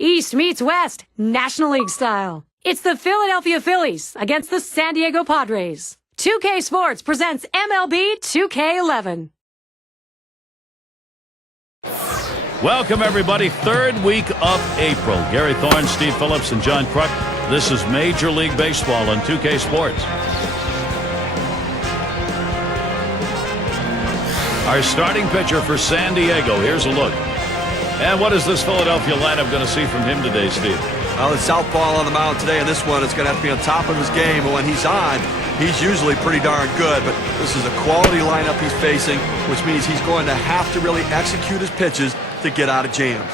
East meets West, National League style. It's the Philadelphia Phillies against the San Diego Padres. 2K Sports presents MLB 2K11. Welcome, everybody. Third week of April. Gary Thorne, Steve Phillips, and John Kruk. This is Major League Baseball on 2K Sports. Our starting pitcher for San Diego. Here's a look. And what is this Philadelphia lineup going to see from him today, Steve? Well, the southpaw on the mound today, and this one is going to have to be on top of his game. But when he's on, he's usually pretty darn good. But this is a quality lineup he's facing, which means he's going to have to really execute his pitches to get out of jams.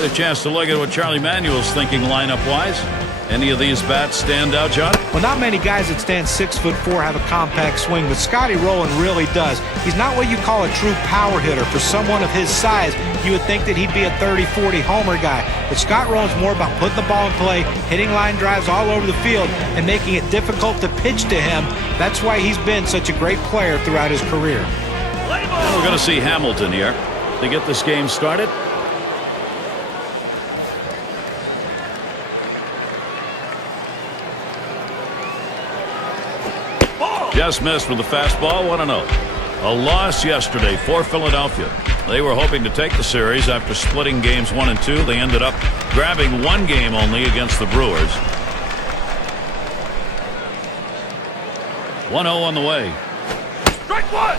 Get a chance to look at what Charlie Manuel's thinking lineup-wise. Any of these bats stand out, John? Well, not many guys that stand 6'4" have a compact swing, but Scotty Rowland really does. He's not what you call a true power hitter. For someone of his size, you would think that he'd be a 30-40 homer guy. But Scott Rowland's more about putting the ball in play, hitting line drives all over the field, and making it difficult to pitch to him. That's why he's been such a great player throughout his career. And we're going to see Hamilton here to get this game started. Just missed with the fastball, 1-0. A loss yesterday for Philadelphia. They were hoping to take the series after splitting games 1 and 2. They ended up grabbing one game only against the Brewers. 1-0 on the way. Strike one!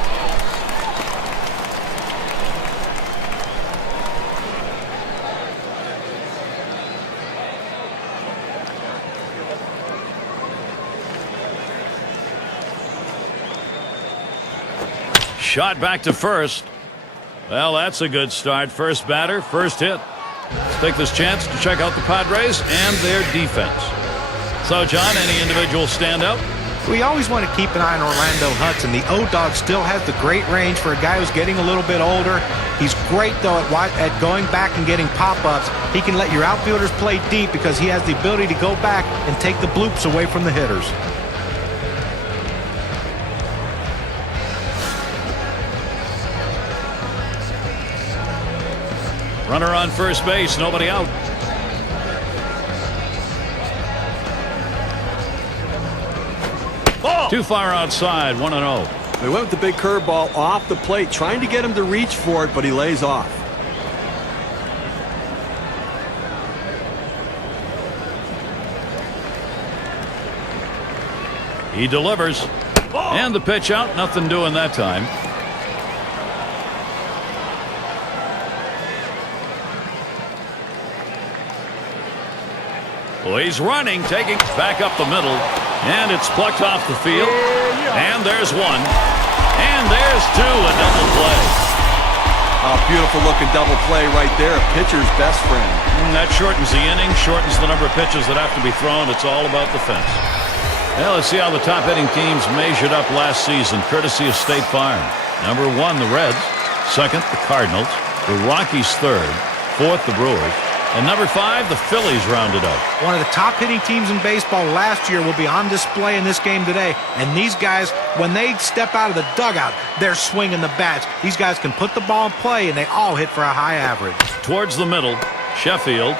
Shot back to first. Well, that's a good start. First batter, first hit. Let's take this chance to check out the Padres and their defense. So, John, any individual standout? We always want to keep an eye on Orlando Hudson. The O-Dog still has the great range for a guy who's getting a little bit older. He's great, though, at going back and getting pop-ups. He can let your outfielders play deep because he has the ability to go back and take the bloops away from the hitters. Runner on first base, nobody out. Ball. Too far outside, 1-0. They went with the big curveball off the plate, trying to get him to reach for it, but he lays off. He delivers. Ball. And the pitch out, nothing doing that time. Well, he's running, taking back up the middle, and it's plucked off the field. And there's one. And there's two, a double play. A beautiful looking double play right there, a pitcher's best friend. That shortens the inning, shortens the number of pitches that have to be thrown. It's all about defense. Well, let's see how the top hitting teams measured up last season, courtesy of State Farm. Number 1, the Reds. Second, the Cardinals. The Rockies third. Fourth, the Brewers. And number 5, the Phillies rounded up. One of the top hitting teams in baseball last year will be on display in this game today. And these guys, when they step out of the dugout, they're swinging the bats. These guys can put the ball in play, and they all hit for a high average. Towards the middle, Sheffield.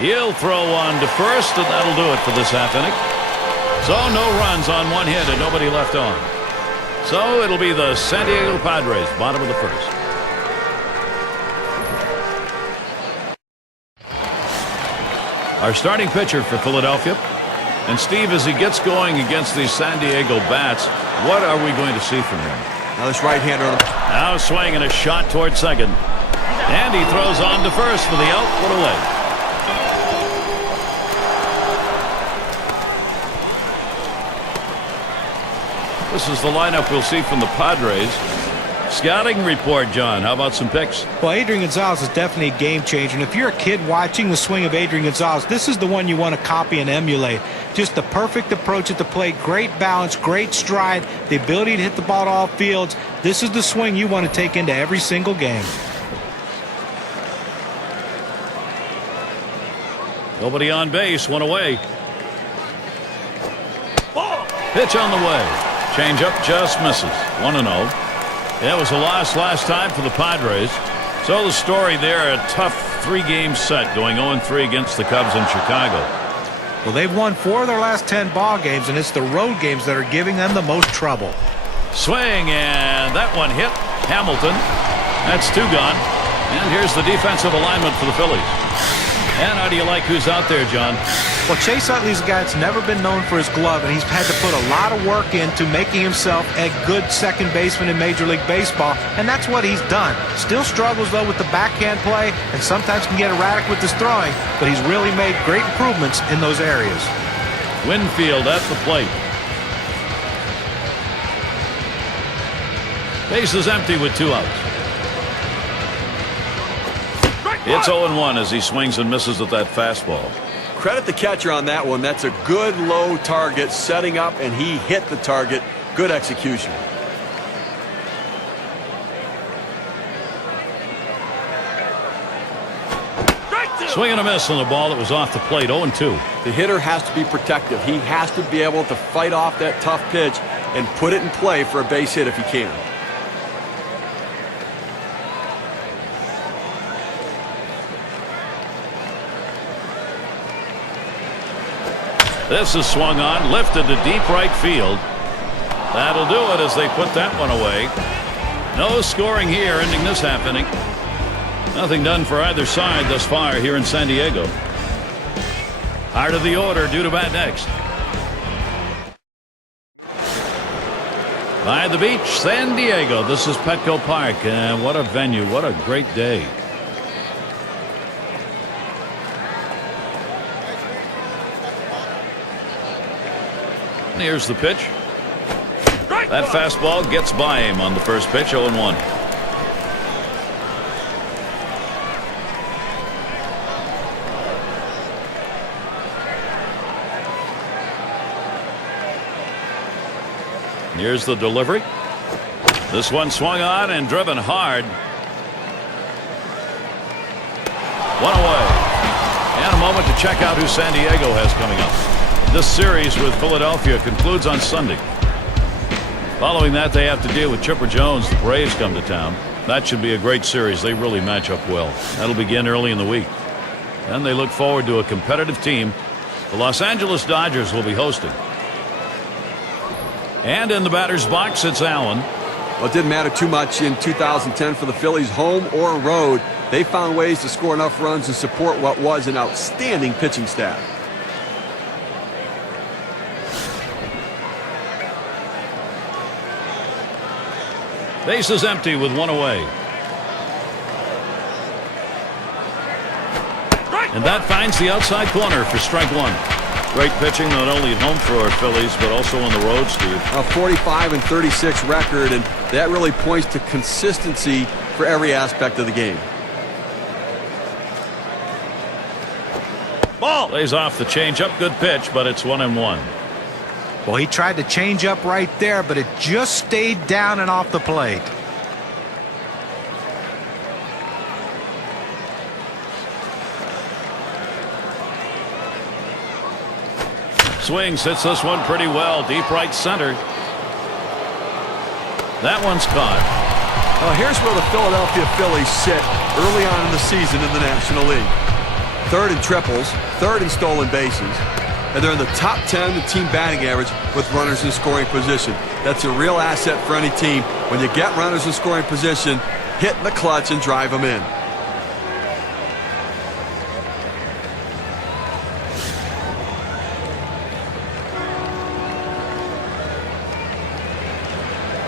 He'll throw on to first, and that'll do it for this half inning. So no runs on one hit and nobody left on. So it'll be the San Diego Padres, bottom of the first. Our starting pitcher for Philadelphia. And Steve, as he gets going against these San Diego bats, what are we going to see from him? Now this right-hander on the... Now swinging a shot toward second. And he throws on to first for the out. What a way. This is the lineup we'll see from the Padres. Scouting report, John. How about some picks? Well, Adrian Gonzalez is definitely a game changer. And if you're a kid watching the swing of Adrian Gonzalez, this is the one you want to copy and emulate. Just the perfect approach at the plate, great balance, great stride, the ability to hit the ball to all fields. This is the swing you want to take into every single game. Nobody on base, one away. Ball. Pitch on the way. Change up just misses. 1-0. It was a loss last time for the Padres. So the story there, a tough 3-game set going 0-3 against the Cubs in Chicago. Well, they've won 4 of their last 10 ball games, and it's the road games that are giving them the most trouble. Swing, and that one hit Hamilton. That's 2 gone. And here's the defensive alignment for the Phillies. And how do you like who's out there, John? Well, Chase Utley's a guy that's never been known for his glove, and he's had to put a lot of work into making himself a good second baseman in Major League Baseball, and that's what he's done. Still struggles, though, with the backhand play, and sometimes can get erratic with his throwing, but he's really made great improvements in those areas. Winfield at the plate. Base is empty with 2 outs. It's 0-1 as he swings and misses at that fastball. Credit the catcher on that one. That's a good low target setting up, and he hit the target. Good execution. Swing and a miss on the ball that was off the plate. 0-2. The hitter has to be protective. He has to be able to fight off that tough pitch and put it in play for a base hit if he can. This is swung on, lifted to deep right field. That'll do it as they put that one away. No scoring here, ending this half inning. Nothing done for either side thus far here in San Diego. Heart of the order due to bat next. By the beach, San Diego. This is Petco Park, and what a venue, what a great day. Here's the pitch. That fastball gets by him on the first pitch. 0-1. Here's the delivery. This one swung on and driven hard. 1 away. And a moment to check out who San Diego has coming up. This series with Philadelphia concludes on Sunday. Following that, they have to deal with Chipper Jones. The Braves come to town. That should be a great series. They really match up well. That'll begin early in the week. Then they look forward to a competitive team. The Los Angeles Dodgers will be hosting. And in the batter's box, it's Allen. Well, it didn't matter too much in 2010 for the Phillies, home or road. They found ways to score enough runs and support what was an outstanding pitching staff. Base is empty with 1 away. And that finds the outside corner for strike 1. Great pitching not only at home for our Phillies but also on the road, Steve. A 45-36 record, and that really points to consistency for every aspect of the game. Ball lays off the changeup. Good pitch, but it's 1-1. Well, he tried to change up right there, but it just stayed down and off the plate. Swings, hits this one pretty well. Deep right center. That one's caught. Well, here's where the Philadelphia Phillies sit early on in the season in the National League. 3rd in triples, 3rd in stolen bases. And they're in the top 10 in team batting average with runners in scoring position. That's a real asset for any team. When you get runners in scoring position, hit in the clutch and drive them in.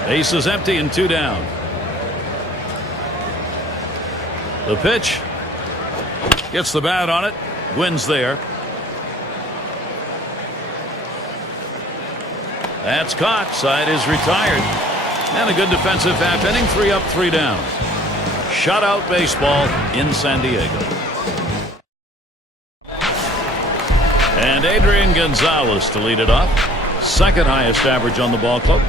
Base is empty and 2 down. The pitch. Gets the bat on it. Wins there. That's caught. Side is retired. And a good defensive half inning. 3 up, 3 down. Shutout baseball in San Diego. And Adrian Gonzalez to lead it off. 2nd highest average on the ball club.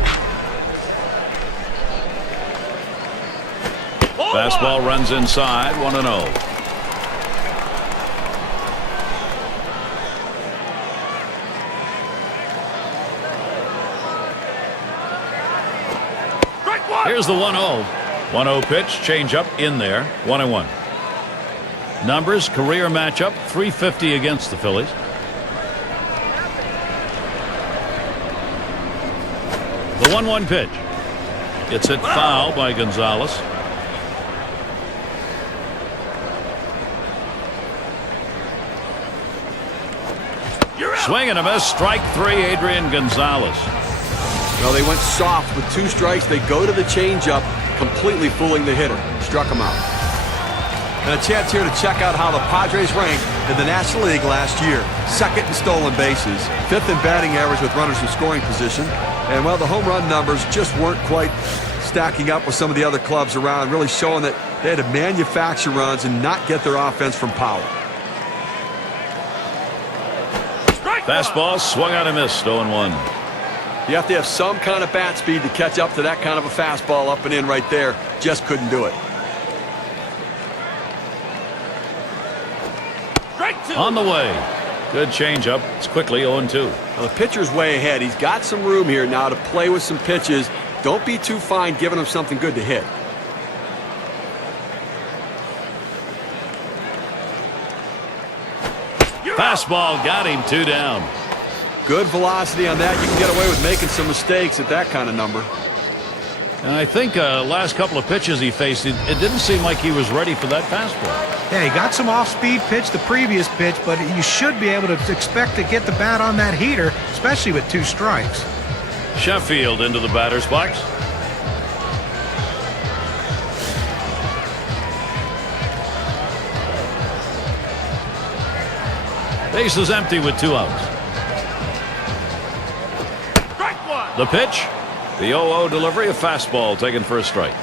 Fastball runs inside. 1-0. Here's the 1-0. 1-0 pitch, change up in there, 1-1. Numbers, career matchup, .350 against the Phillies. The 1-1 pitch. Gets it foul by Gonzalez. Swing and a miss. Strike 3, Adrian Gonzalez. Well, they went soft with 2 strikes. They go to the changeup, completely fooling the hitter. Struck him out. And a chance here to check out how the Padres ranked in the National League last year. 2nd in stolen bases, 5th in batting average with runners in scoring position. And, well, the home run numbers just weren't quite stacking up with some of the other clubs around, really showing that they had to manufacture runs and not get their offense from power. Fastball swung out and missed, 0-1. You have to have some kind of bat speed to catch up to that kind of a fastball up and in right there. Just couldn't do it. On the way. Good changeup. It's quickly 0-2. Well, the pitcher's way ahead. He's got some room here now to play with some pitches. Don't be too fine giving him something good to hit. Fastball got him, 2 down. Good velocity on that. You can get away with making some mistakes at that kind of number. And I think last couple of pitches he faced, it didn't seem like he was ready for that fastball. Yeah, he got some off-speed pitch the previous pitch, but you should be able to expect to get the bat on that heater, especially with 2 strikes. Sheffield into the batter's box. Base is empty with 2 outs. The pitch. The 0-0 delivery, a fastball taken for a strike.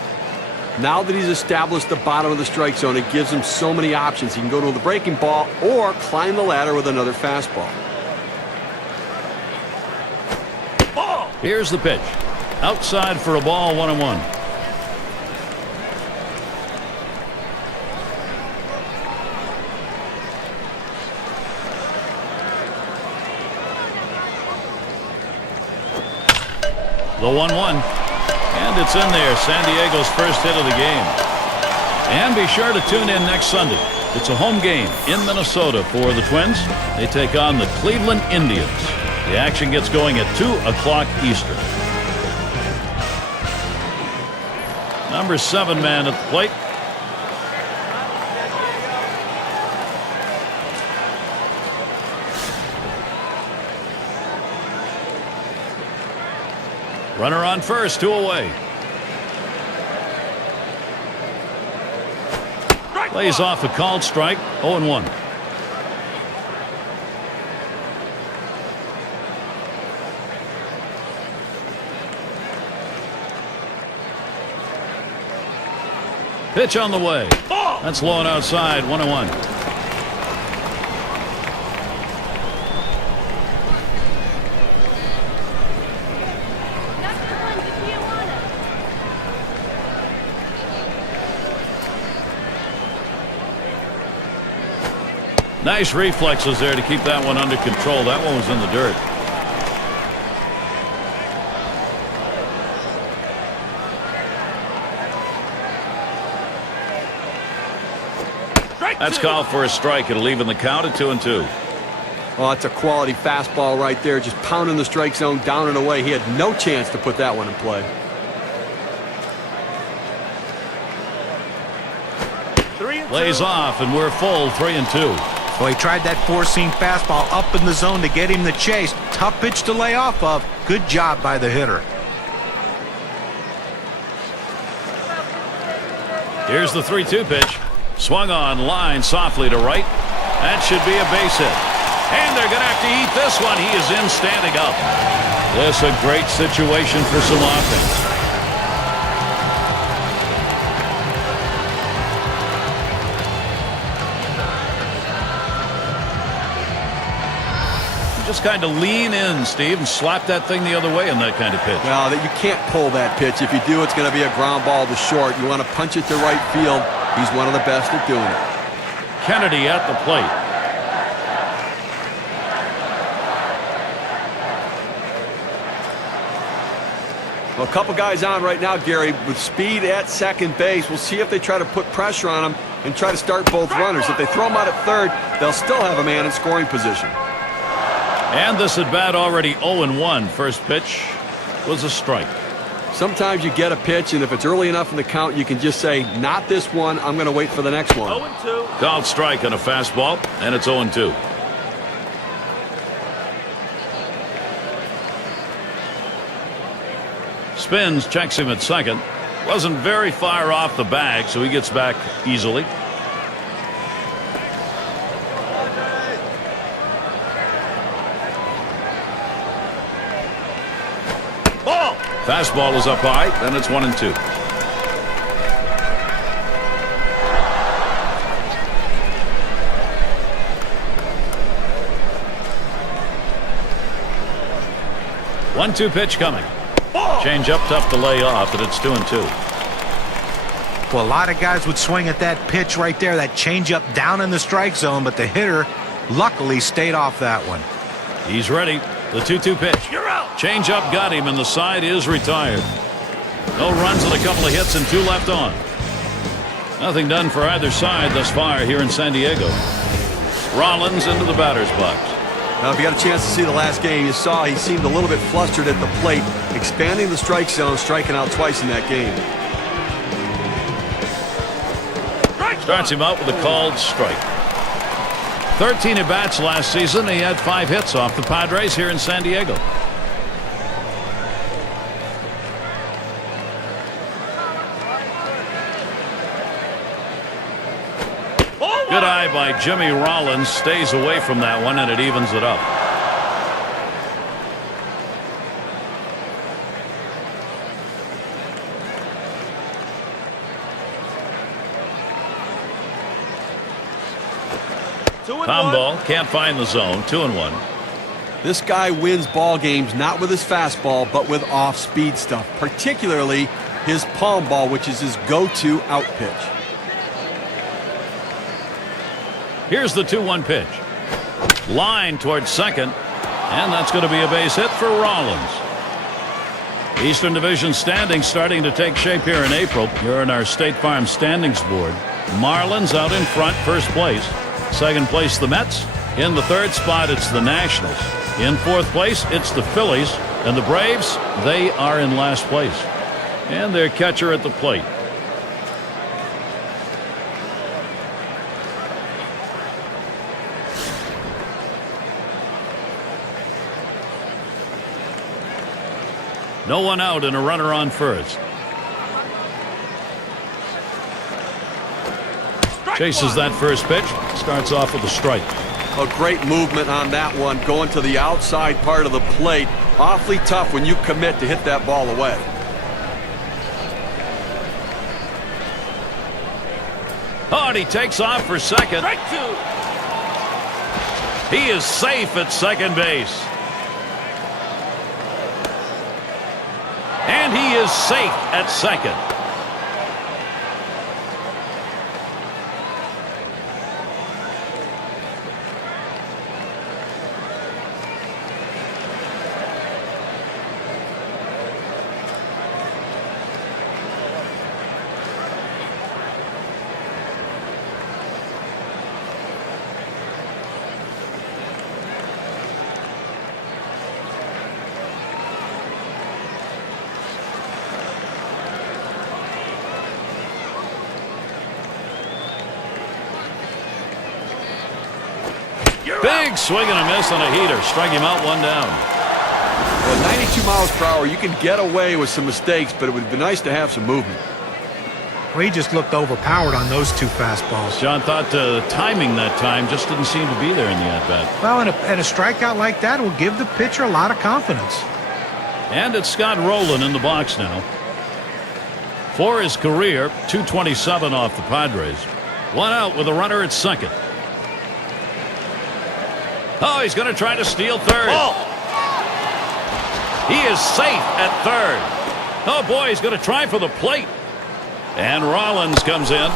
Now that he's established the bottom of the strike zone, it gives him so many options. He can go to the breaking ball or climb the ladder with another fastball. Here's the pitch. Outside for a ball, 1-1. The 1-1. And it's in there. San Diego's first hit of the game. And be sure to tune in next Sunday. It's a home game in Minnesota for the Twins. They take on the Cleveland Indians. The action gets going at 2 o'clock Eastern. Number 7 man at the plate. Runner on first, 2 away. Lays off a called strike, 0-1. Pitch on the way. That's low and outside, 1-1. Nice reflexes there to keep that one under control. That one was in the dirt. That's called for a strike. It'll even the count at 2-2. Oh, that's a quality fastball right there. Just pounding the strike zone down and away. He had no chance to put that one in play. Lays off, and we're full, 3-2. Well, he tried that four-seam fastball up in the zone to get him the chase. Tough pitch to lay off of. Good job by the hitter. Here's the 3-2 pitch. Swung on, line softly to right. That should be a base hit. And they're going to have to eat this one. He is in standing up. This a great situation for some offense. Just kind of lean in, Steve, and slap that thing the other way in that kind of pitch. Well, you can't pull that pitch. If you do, it's going to be a ground ball to short. You want to punch it to right field. He's one of the best at doing it. Kennedy at the plate. Well, a couple guys on right now, Gary, with speed at second base. We'll see if they try to put pressure on him and try to start both runners. If they throw him out at third, they'll still have a man in scoring position. And this at bat already 0-1. First pitch was a strike. Sometimes you get a pitch, and if it's early enough in the count, you can just say, not this one, I'm going to wait for the next one. 0-2. Called strike on a fastball, and it's 0-2. Spins, checks him at second. Wasn't very far off the bag, so he gets back easily. Ball! Fastball is up high, then it's 1-2. One-two pitch coming. Change up, tough to lay off, and it's 2-2. Well, a lot of guys would swing at that pitch right there, that change up down in the strike zone, but the hitter luckily stayed off that one. He's ready. The 2-2 pitch. You're out. Change up got him, and the side is retired. No runs and a couple of hits and 2 left on. Nothing done for either side thus far here in San Diego. Rollins into the batter's box. Now, if you got a chance to see the last game, you saw he seemed a little bit flustered at the plate, expanding the strike zone, striking out twice in that game. Starts him out with a called strike. 13 at-bats last season. He had 5 hits off the Padres here in San Diego. Good eye by Jimmy Rollins. Stays away from that one, and it evens it up. Foul ball. Can't find the zone. 2-1. This guy wins ball games not with his fastball, but with off-speed stuff, particularly his palm ball, which is his go-to out pitch. Here's the 2-1 pitch. Line towards second, and that's going to be a base hit for Rollins. Eastern Division standings starting to take shape here in April. You're in our State Farm standings board. Marlins out in front, first place. Second place, the Mets. In the third spot, it's the Nationals. In fourth place, it's the Phillies. And the Braves, they are in last place. And their catcher at the plate. No one out and a runner on first. Chases that first pitch. Starts off with a strike. A great movement on that one, going to the outside part of the plate. Awfully tough when you commit to hit that ball away. Oh, and he takes off for second. He is safe at second base. And he is safe at second. Big swing and a miss on a heater. Strike him out, 1 down. Well, 92 miles per hour, you can get away with some mistakes, but it would be nice to have some movement. Well, he just looked overpowered on those 2 fastballs. John thought timing that time just didn't seem to be there in the at-bat. Well, and a strikeout like that will give the pitcher a lot of confidence. And it's Scott Rowland in the box now. For his career, 227 off the Padres. 1 out with a runner at second. Oh, he's going to try to steal third. Oh. He is safe at third. Oh, boy, he's going to try for the plate. And Rollins comes in.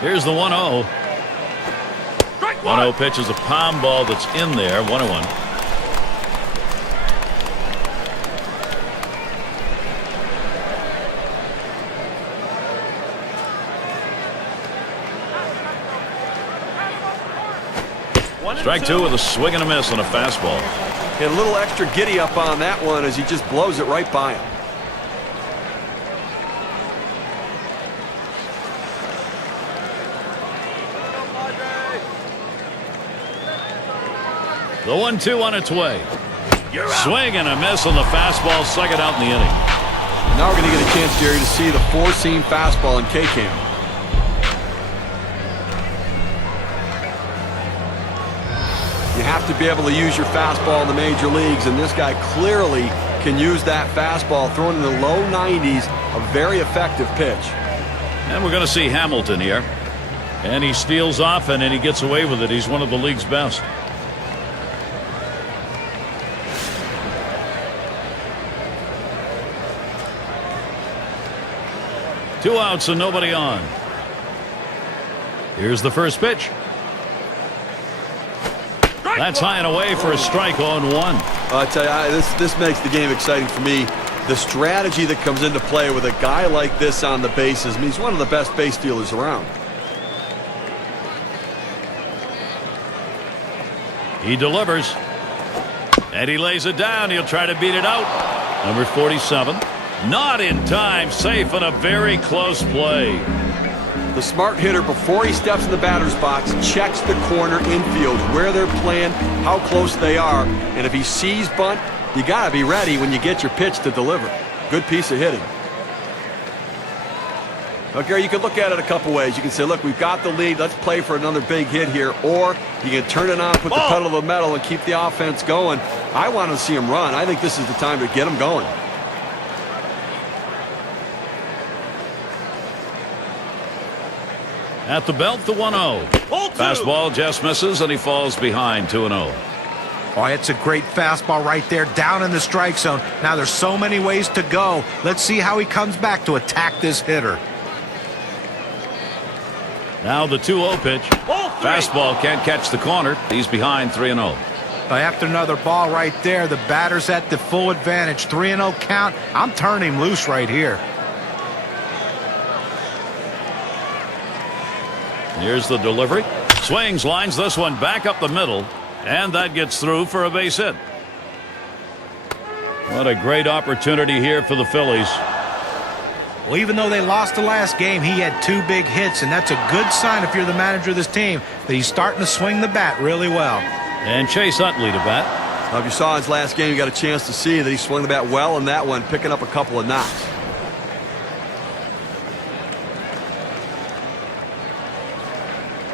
Here's the 1-0. 1-0 pitch is a pound ball that's in there. 1-1. Strike two with a swing and a miss on a fastball. Get a little extra giddy up on that one as he just blows it right by him. The 1-2 on its way. Swing and a miss on the fastball. Second out in the inning. Now we're going to get a chance, Jerry, to see the four-seam fastball in K-Cam. You have to be able to use your fastball in the major leagues, and this guy clearly can use that fastball, throwing in the low 90s, a very effective pitch. And we're going to see Hamilton here. And he steals off and he gets away with it. He's one of the league's best. Two outs and nobody on. Here's the first pitch. That's high and away for a strike. 0-1. I tell you, this makes the game exciting for me. The strategy that comes into play with a guy like this on the bases. I mean, he's one of the best base stealers around. He delivers. And he lays it down. He'll try to beat it out. Number 47. Not in time. Safe on a very close play. The smart hitter, before he steps in the batter's box, checks the corner infield, where they're playing, how close they are. And if he sees bunt, you got to be ready when you get your pitch to deliver. Good piece of hitting. Now, Gary, you can look at it a couple ways. You can say, look, we've got the lead. Let's play for another big hit here. Or you can turn it on, put the pedal to the metal, and keep the offense going. I want to see him run. I think this is the time to get him going. At the belt, the 1-0. Fastball just misses, and he falls behind 2-0. Oh, it's a great fastball right there, down in the strike zone. Now there's so many ways to go. Let's see how he comes back to attack this hitter. Now the 2-0 pitch. Fastball can't catch the corner. He's behind 3-0. After another ball right there, the batter's at the full advantage. 3-0 count. I'm turning him loose right here. Here's the delivery. Swings, lines this one back up the middle, and that gets through for a base hit. What a great opportunity here for the Phillies. Well, even though they lost the last game, he had two big hits, and that's a good sign if you're the manager of this team, that he's starting to swing the bat really well. And Chase Utley to bat. Now, if you saw his last game, you got a chance to see that he swung the bat well in that one, picking up a couple of knocks.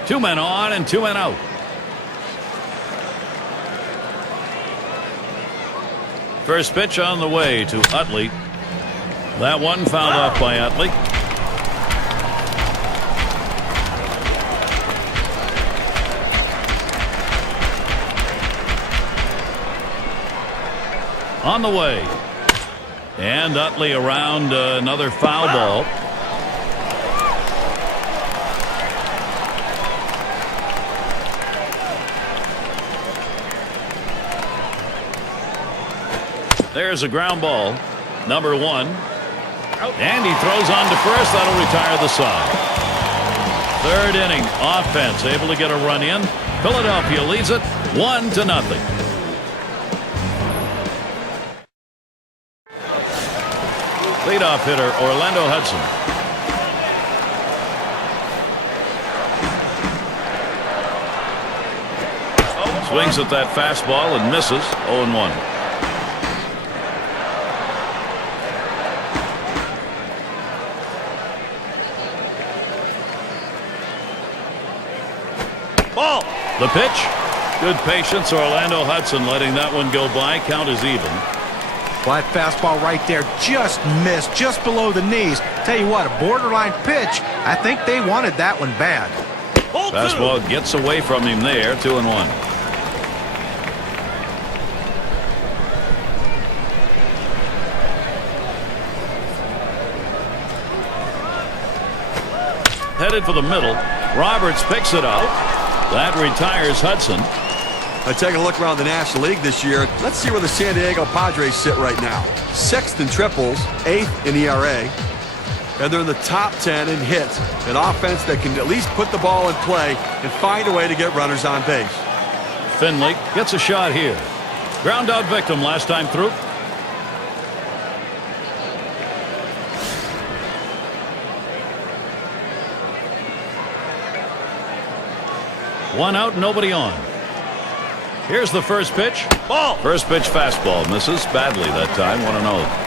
Two men on and two men out. First pitch on the way to Utley. That one fouled off by Utley. On the way. And Utley around another foul ball. There's a ground ball. Number 1. And he throws on to first. That'll retire the side. Third inning offense able to get a run in. Philadelphia leads it 1-0. Leadoff hitter Orlando Hudson. Swings at that fastball and misses. 0-1. The pitch. Good patience. Orlando Hudson letting that one go by. Count is even. Well, that fastball right there just missed, just below the knees. Tell you what, a borderline pitch. I think they wanted that one bad. Fastball gets away from him there. 2-1. headed for the middle. Roberts picks it up. That retires Hudson. Taking a look around the National League this year, let's see where the San Diego Padres sit right now. 6th in triples, 8th in ERA, and they're in the top 10 in hits. An offense that can at least put the ball in play and find a way to get runners on base. Finley gets a shot here. Ground out victim last time through. One out, nobody on. Here's the first pitch. Ball. First pitch fastball misses badly that time. 1-0.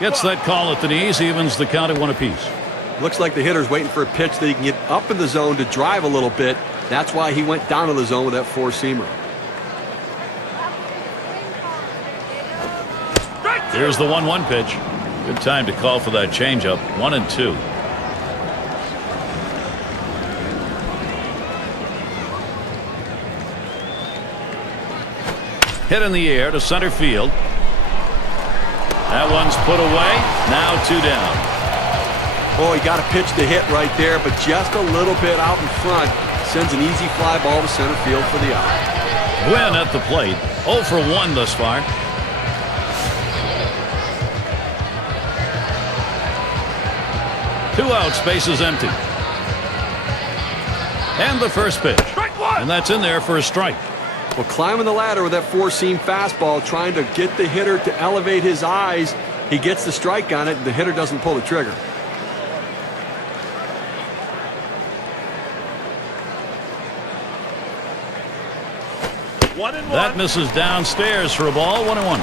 Gets that call at the knees, evens the count at 1 apiece. Looks like the hitter's waiting for a pitch that he can get up in the zone to drive a little bit. That's why he went down to the zone with that four-seamer. Here's the 1-1 pitch. Good time to call for that changeup. 1-2. Hit in the air to center field. That one's put away. Now 2 down. Oh, he got a pitch to hit right there, but just a little bit out in front. Sends an easy fly ball to center field for the out. Gwynn at the plate. 0 for 1 thus far. Two outs, base is empty. And the first pitch. And that's in there for a strike. Well, climbing the ladder with that four-seam fastball, trying to get the hitter to elevate his eyes. He gets the strike on it, and the hitter doesn't pull the trigger. That misses downstairs for a ball. 1-1.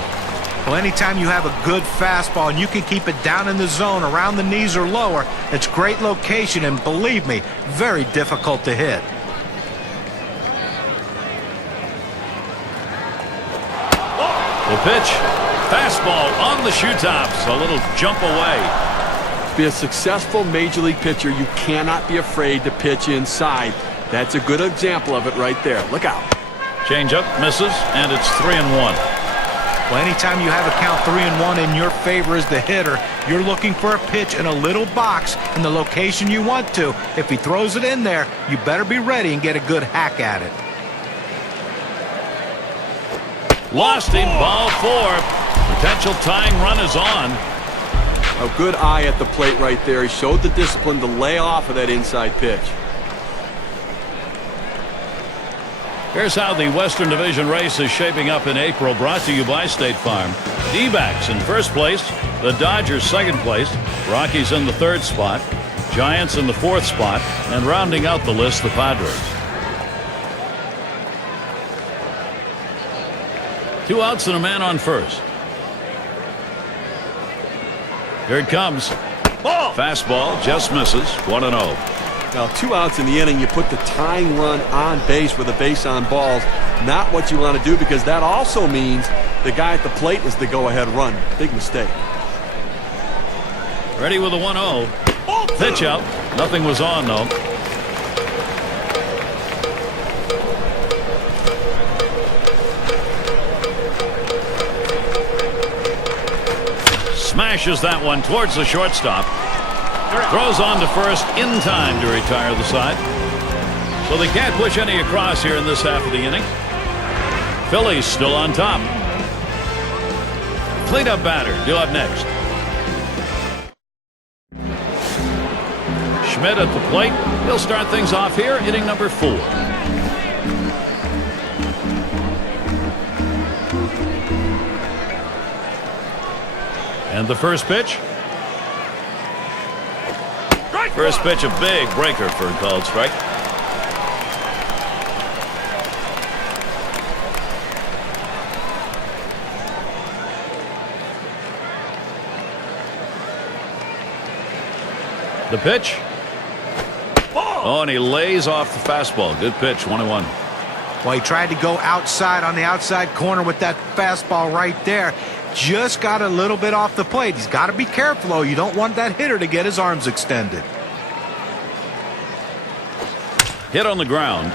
Well, anytime you have a good fastball and you can keep it down in the zone around the knees or lower, it's great location, and believe me, very difficult to hit. The pitch. Fastball on the shoe tops. A little jump away. To be a successful major league pitcher, you cannot be afraid to pitch inside. That's a good example of it right there. Look out. Changeup misses, and it's 3-1. Well, anytime you have a count 3-1 in your favor as the hitter, you're looking for a pitch in a little box in the location you want to. If he throws it in there, you better be ready and get a good hack at it. Lost him. Ball 4. Potential tying run is on. A good eye at the plate right there. He showed the discipline to lay off of that inside pitch. Here's how the Western Division race is shaping up in April, brought to you by State Farm. D-backs in first place, the Dodgers second place, Rockies in the third spot, Giants in the fourth spot, and rounding out the list, the Padres. 2 outs and a man on first. Here it comes. Ball. Fastball just misses. 1-0. Now, 2 outs in the inning, you put the tying run on base with a base on balls. Not what you want to do, because that also means the guy at the plate is the go-ahead run. Big mistake. Ready with a 1-0. Pitch out. Nothing was on, though. Smashes that one towards the shortstop. Throws on to first in time to retire the side. So they can't push any across here in this half of the inning. Phillies still on top. Cleanup batter due up next. Schmidt at the plate. He'll start things off here, inning number 4. And the first pitch. First pitch, a big breaker for a called strike. The pitch. Oh, and he lays off the fastball. Good pitch. 1-1. Well, he tried to go outside on the outside corner with that fastball right there. Just got a little bit off the plate. He's got to be careful, though. You don't want that hitter to get his arms extended. Hit on the ground.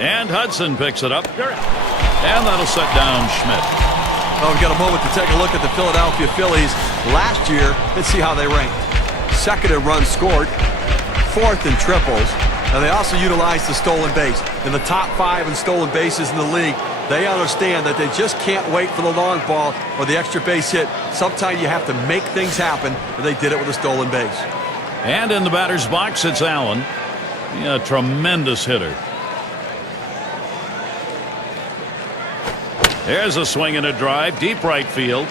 And Hudson picks it up. And that'll set down Schmidt. Well, we've got a moment to take a look at the Philadelphia Phillies. Last year, let's see how they ranked. Second in runs scored, fourth in triples, and they also utilized the stolen base. In the top 5 in stolen bases in the league, they understand that they just can't wait for the long ball or the extra base hit. Sometimes you have to make things happen, and they did it with a stolen base. And in the batter's box, it's Allen. A tremendous hitter. There's a swing and a drive, deep right field.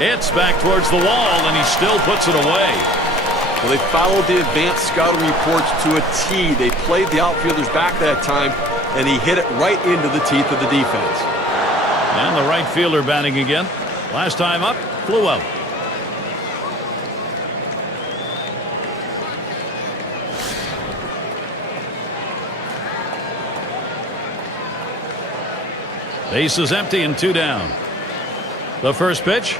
It's back towards the wall, and he still puts it away. Well, they followed the advanced scouting reports to a T. They played the outfielders back that time, and he hit it right into the teeth of the defense. And the right fielder batting again. Last time up, flew out. Base is empty and 2 down. The first pitch.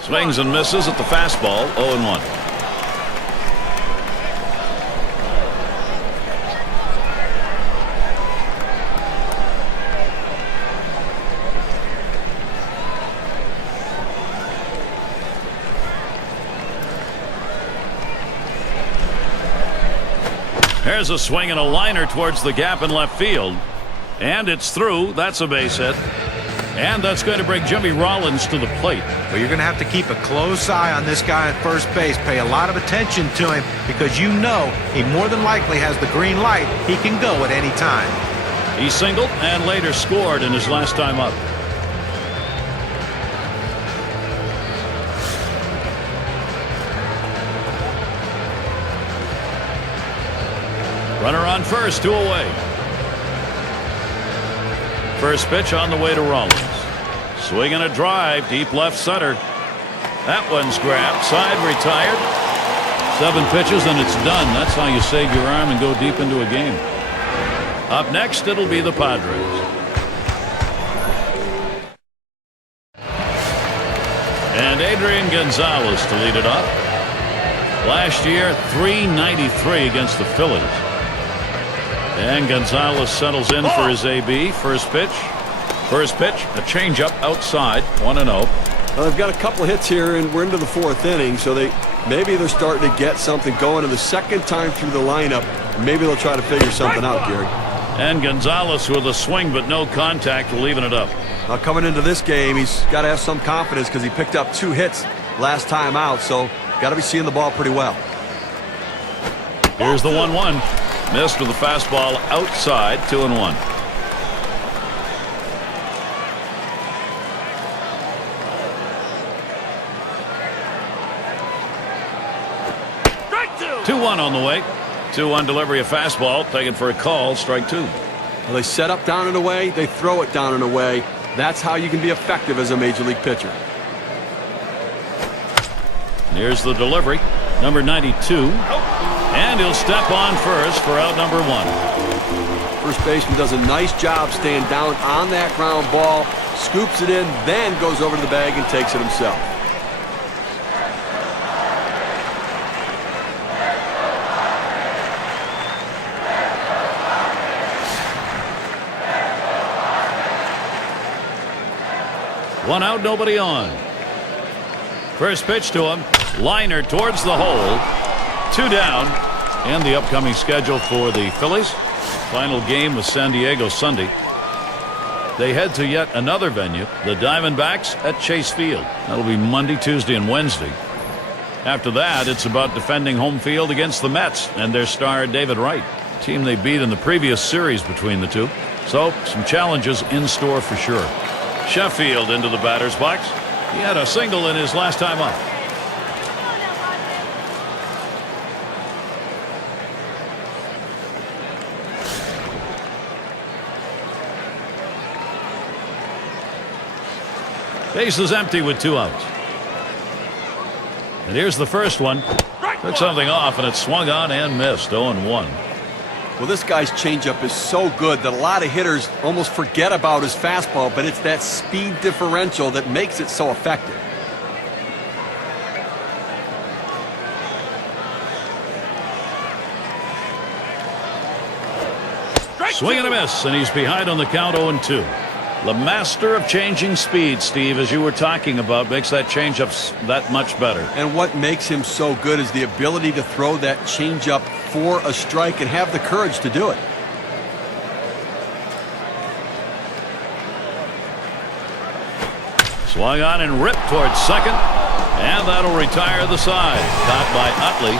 Swings and misses at the fastball, 0-1. There's a swing and a liner towards the gap in left field. And it's through. That's a base hit. And that's going to bring Jimmy Rollins to the plate. Well, you're going to have to keep a close eye on this guy at first base. Pay a lot of attention to him because you know he more than likely has the green light. He can go at any time. He singled and later scored in his last time up. Runner on first, 2 away. First pitch on the way to Rollins. Swing and a drive, deep left center. That one's grabbed, side retired. 7 pitches and it's done. That's how you save your arm and go deep into a game. Up next, it'll be the Padres. And Adrian Gonzalez to lead it off. Last year, .393 against the Phillies. And Gonzalez settles in for his AB. First pitch, a changeup outside, 1-0. Well, they've got a couple of hits here, and we're into the 4th inning, so maybe they're starting to get something going. And the second time through the lineup, maybe they'll try to figure something out, Gary. And Gonzalez with a swing but no contact, leaving it up. Now coming into this game, he's got to have some confidence because he picked up 2 hits last time out, so got to be seeing the ball pretty well. Here's the 1-1. Missed with the fastball outside, 2-1. Strike 2. 2-1 on the way. 2-1 delivery of fastball, taken for a call, strike 2. Well, they set up down and away, they throw it down and away. That's how you can be effective as a major league pitcher. Here's the delivery, number 92. And he'll step on first for out number 1. First baseman does a nice job staying down on that ground ball, scoops it in, then goes over to the bag and takes it himself. One out, nobody on. First pitch to him, liner towards the hole. 2 down, and the upcoming schedule for the Phillies. Final game with San Diego Sunday. They head to yet another venue, the Diamondbacks at Chase Field. That'll be Monday, Tuesday, and Wednesday. After that, it's about defending home field against the Mets and their star David Wright, team they beat in the previous series between the two. So, some challenges in store for sure. Sheffield into the batter's box. He had a single in his last time up. Base is empty with 2 outs. And here's the first one. Took something off and it swung on and missed. 0-1. Well, this guy's changeup is so good that a lot of hitters almost forget about his fastball, but it's that speed differential that makes it so effective. Swing and a miss, and he's behind on the count 0-2. The master of changing speed, Steve, as you were talking about, makes that changeup that much better. And what makes him so good is the ability to throw that changeup for a strike and have the courage to do it. Swung on and ripped towards second, and that'll retire the side. Caught by Utley.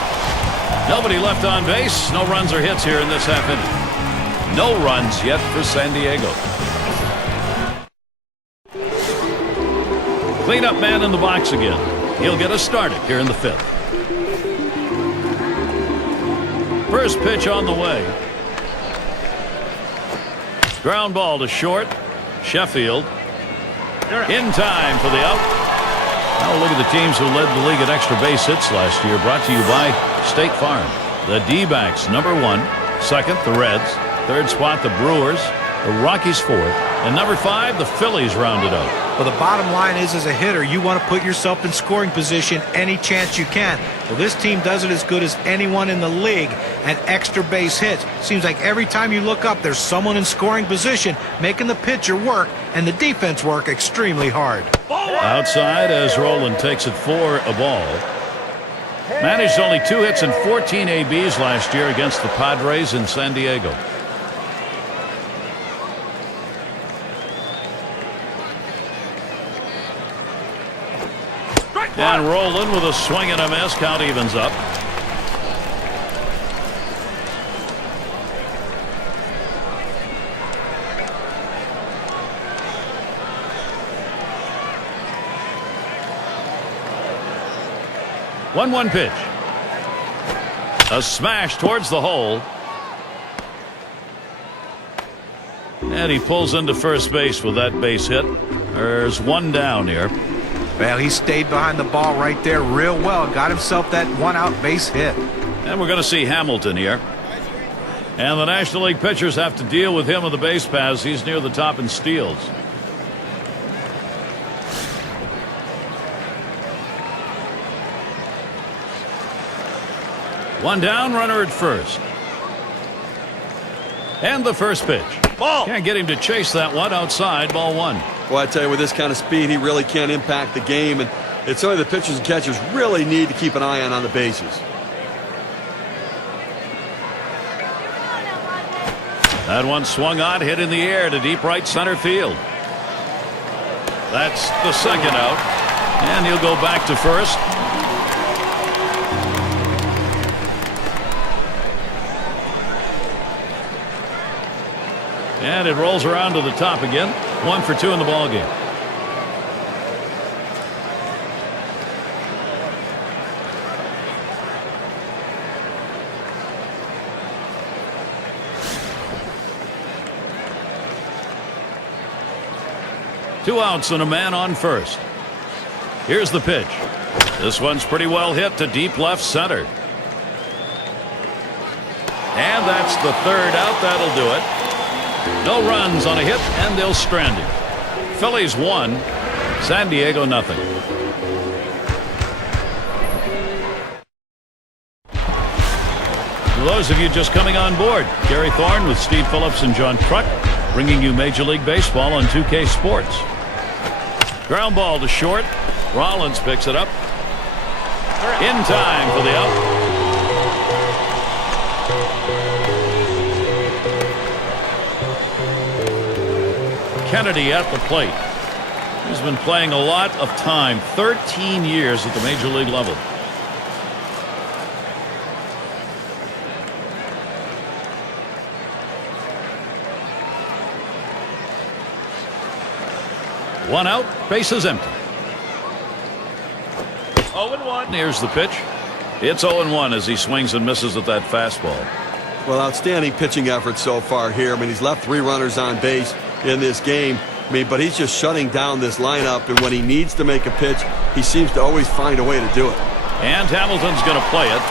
Nobody left on base. No runs or hits here in this half inning. No runs yet for San Diego. Cleanup man in the box again. He'll get us started here in the fifth. First pitch on the way. Ground ball to short. Sheffield in time for the out. Now look at the teams who led the league at extra base hits last year. Brought to you by State Farm. The D-backs, number 1. Second, the Reds. Third spot, the Brewers. The Rockies, fourth. And number 5, the Phillies rounded out. Well, the bottom line is, as a hitter, you want to put yourself in scoring position any chance you can. Well, this team does it as good as anyone in the league at extra base hits. Seems like every time you look up, there's someone in scoring position making the pitcher work and the defense work extremely hard. Outside as Roland takes it for a ball. Managed only 2 hits and 14 ABs last year against the Padres in San Diego. And Roland with a swing and a miss. Count evens up. One pitch. A smash towards the hole. And he pulls into first base with that base hit. There's one down here. Well, he stayed behind the ball right there real well. Got himself that one-out base hit. And we're going to see Hamilton here. And the National League pitchers have to deal with him with the base paths. He's near the top in steals. One down, runner at first. And the first pitch. Ball. Can't get him to chase that one outside. Ball 1. Well, I tell you, with this kind of speed, he really can't impact the game, and it's something the pitchers and catchers really need to keep an eye on the bases. That one swung on, hit in the air to deep right center field. That's the second out, and he'll go back to first. And it rolls around to the top again. 1 for 2 in the ball game. Two outs and a man on first. Here's the pitch. This one's pretty well hit to deep left center. And that's the third out. That'll do it. No runs on a hit, and they'll strand him. Phillies 1, San Diego nothing. For those of you just coming on board, Gary Thorne with Steve Phillips and John Kruk bringing you Major League Baseball on 2K Sports. Ground ball to short. Rollins picks it up. In time for the out. Kennedy at the plate. He's been playing a lot of time, 13 years at the major league level. One out, bases empty. 0-1. Here's the pitch. It's 0-1 as he swings and misses at that fastball. Well, outstanding pitching effort so far here. I mean, he's left 3 runners on base in this game. I mean, but he's just shutting down this lineup, and when he needs to make a pitch, he seems to always find a way to do it. And Hamilton's going to play it.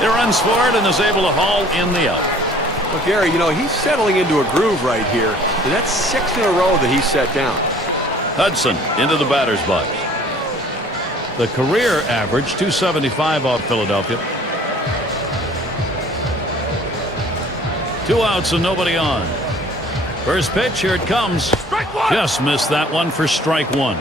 He runs for it and is able to haul in the out. Well, Gary, you know, he's settling into a groove right here, and that's 6 in a row that he's set down. Hudson into the batter's box. The career average, 275 off Philadelphia. 2 outs and nobody on. First pitch, here it comes. Just missed that one for strike 1.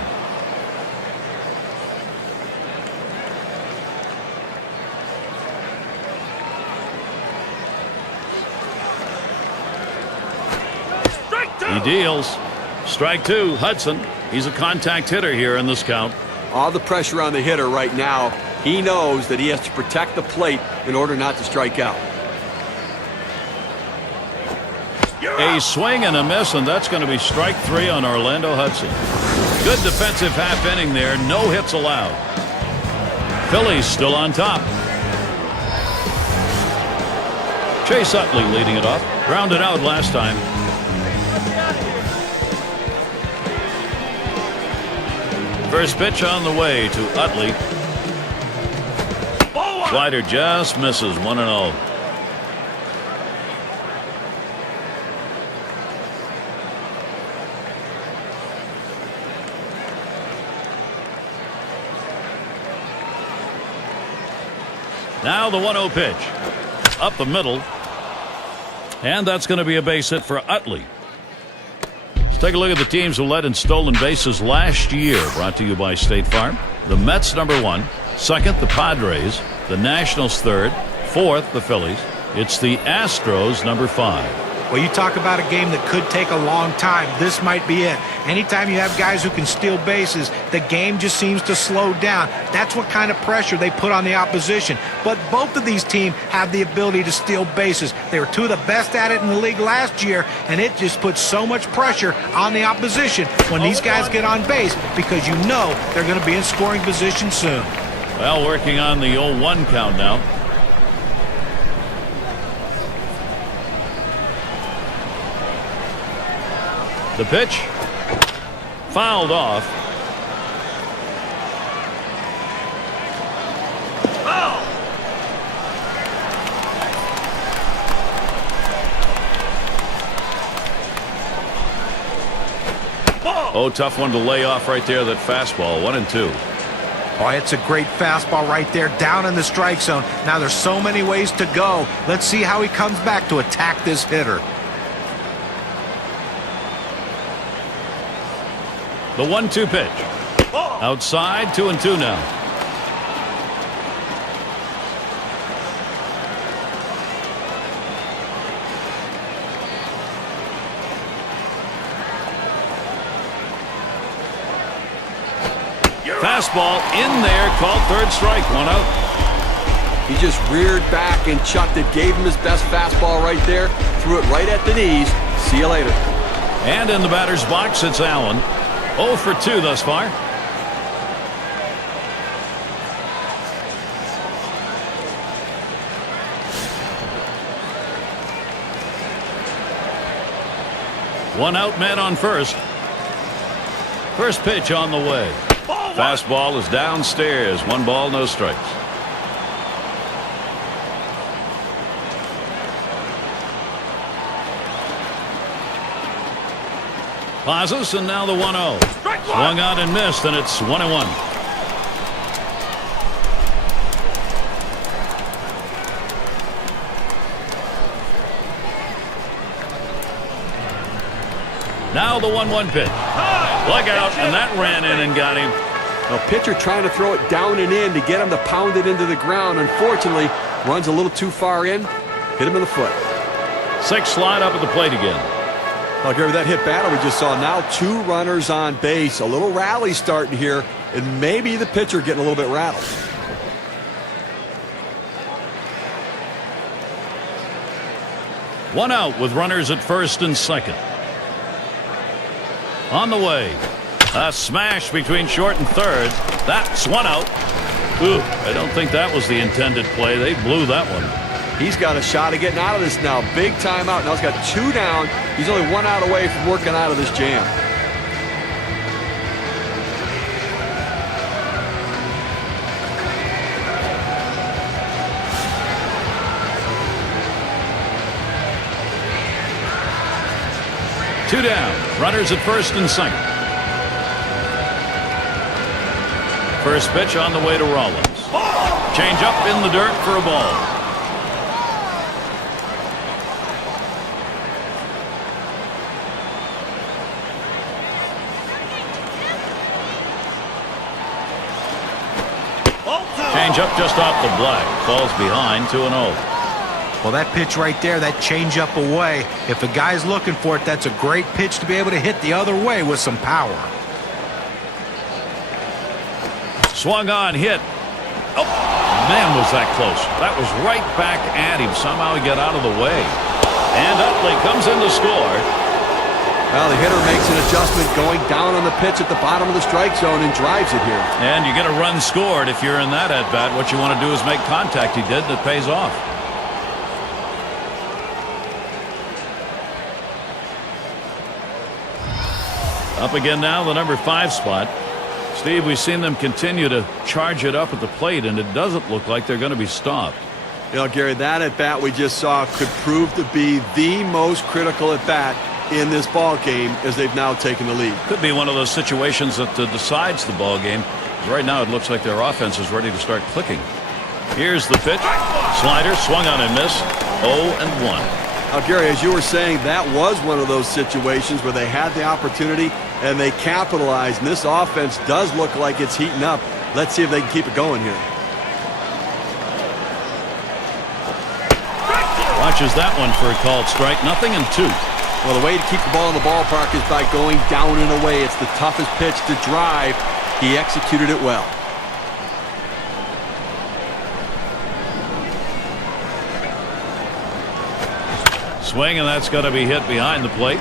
He deals. Strike 2, Hudson. He's a contact hitter here in this count. All the pressure on the hitter right now. He knows that he has to protect the plate in order not to strike out. A swing and a miss, and that's going to be strike 3 on Orlando Hudson. Good defensive half inning there. No hits allowed. Phillies still on top. Chase Utley leading it off. Grounded out last time. First pitch on the way to Utley. Slider just misses. 1-0. Now the 1-0 pitch. Up the middle. And that's going to be a base hit for Utley. Let's take a look at the teams who led in stolen bases last year. Brought to you by State Farm. The Mets, number 1. Second, the Padres. The Nationals, third. Fourth, the Phillies. It's the Astros, number 5. Well, you talk about a game that could take a long time. This might be it. Anytime you have guys who can steal bases, the game just seems to slow down. That's what kind of pressure they put on the opposition. But both of these teams have the ability to steal bases. They were 2 of the best at it in the league last year, and it just puts so much pressure on the opposition when these guys get on base because you know they're going to be in scoring position soon. Well, working on the 0-1 count now. The pitch fouled off. Oh, tough one to lay off right there. That fastball. 1-2. Oh, it's a great fastball right there down in the strike zone. Now there's so many ways to go. Let's see how he comes back to attack this hitter. The 1-2 pitch. Outside, 2-2 now. Fastball in there, called third strike, 1 out. He just reared back and chucked it, gave him his best fastball right there, threw it right at the knees. See you later. And in the batter's box, it's Allen. 0 for 2 thus far. One out, man on first. First pitch on the way. Fastball is downstairs. 1 ball, no strikes. Pauses, and now the 1-0. Swung out and missed, and it's 1-1. Now the 1-1 pitch. Look out, and that ran in and got him. A pitcher trying to throw it down and in to get him to pound it into the ground. Unfortunately, runs a little too far in. Hit him in the foot. 6 slide up at the plate again. Well, Gary, that hit batter we just saw. Now 2 runners on base. A little rally starting here, and maybe the pitcher getting a little bit rattled. One out with runners at first and second. On the way. A smash between short and third. That's 1 out. Ooh, I don't think that was the intended play. They blew that one. He's got a shot of getting out of this now. Big timeout. Now he's got 2 down. He's only 1 out away from working out of this jam. Two down. Runners at first and second. First pitch on the way to Rollins. Change up in the dirt for a ball. Change up just off the black. Falls behind 2-0. Well, that pitch right there, that change up away, if the guy's looking for it, that's a great pitch to be able to hit the other way with some power. Swung on, hit. Oh, man, was that close. That was right back at him. Somehow he got out of the way. And Utley comes in to score. Well, the hitter makes an adjustment going down on the pitch at the bottom of the strike zone and drives it here. And you get a run scored if you're in that at-bat. What you want to do is make contact. He did, and it pays off. Up again now, the number 5 spot. Steve, we've seen them continue to charge it up at the plate, and it doesn't look like they're going to be stopped. You know, Gary, that at-bat we just saw could prove to be the most critical at-bat in this ball game as they've now taken the lead. Could be one of those situations that decides the ball game. Right now it looks like their offense is ready to start clicking. Here's the pitch. Slider swung on and missed. 0-1. Now, Gary, as you were saying, that was one of those situations where they had the opportunity and they capitalized, and this offense does look like it's heating up. Let's see if they can keep it going here. Watches that one for a called strike. 0-2. Well, the way to keep the ball in the ballpark is by going down and away. It's the toughest pitch to drive. He executed it well. Swing, and that's going to be hit behind the plate.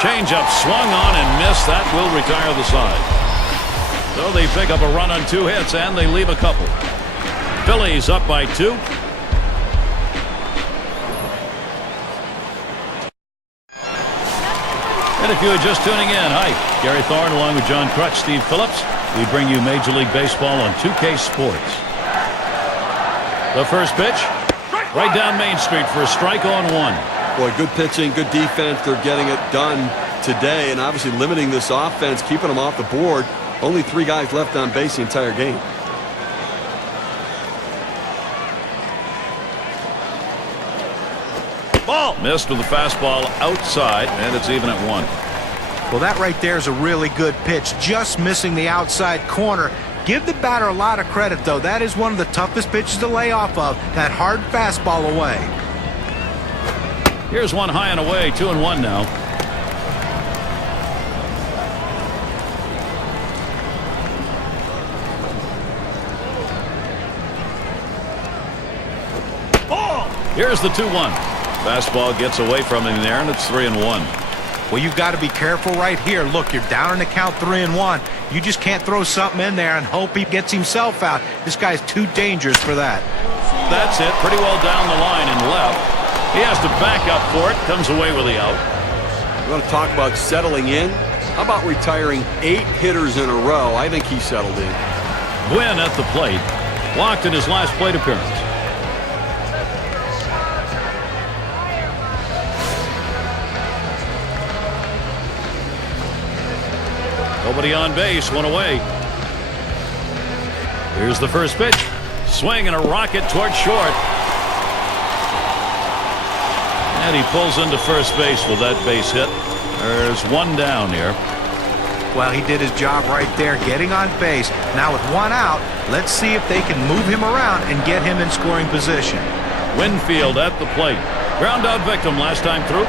Changeup swung on and missed. That will retire the side. So they pick up a run on 2 hits, and they leave a couple. Phillies up by 2. And if you are just tuning in, hi, Gary Thorne along with John Crutch, Steve Phillips. We bring you Major League Baseball on 2K Sports. The first pitch, right down Main Street for a strike on 1. Boy, good pitching, good defense. They're getting it done today, and obviously limiting this offense, keeping them off the board. Only 3 guys left on base the entire game. Ball missed with the fastball outside, and it's even at 1. Well, that right there is a really good pitch, just missing the outside corner. Give the batter a lot of credit, though. That is one of the toughest pitches to lay off of, that hard fastball away. Here's one high and away, 2-1 now. Here's the 2-1. Fastball gets away from him there, and it's 3-1. Well, you've got to be careful right here. Look, you're down in the count 3-1. You just can't throw something in there and hope he gets himself out. This guy's too dangerous for that. That's it. Pretty well down the line and left. He has to back up for it. Comes away with the out. You want to talk about settling in? How about retiring 8 hitters in a row? I think he settled in. Gwynn at the plate. Walked in his last plate appearance. Nobody on base, 1 away. Here's the first pitch. Swing and a rocket toward short. And he pulls into first base with that base hit. There's 1 down here. Well, he did his job right there, getting on base. Now with 1 out, let's see if they can move him around and get him in scoring position. Winfield at the plate. Ground out victim last time through.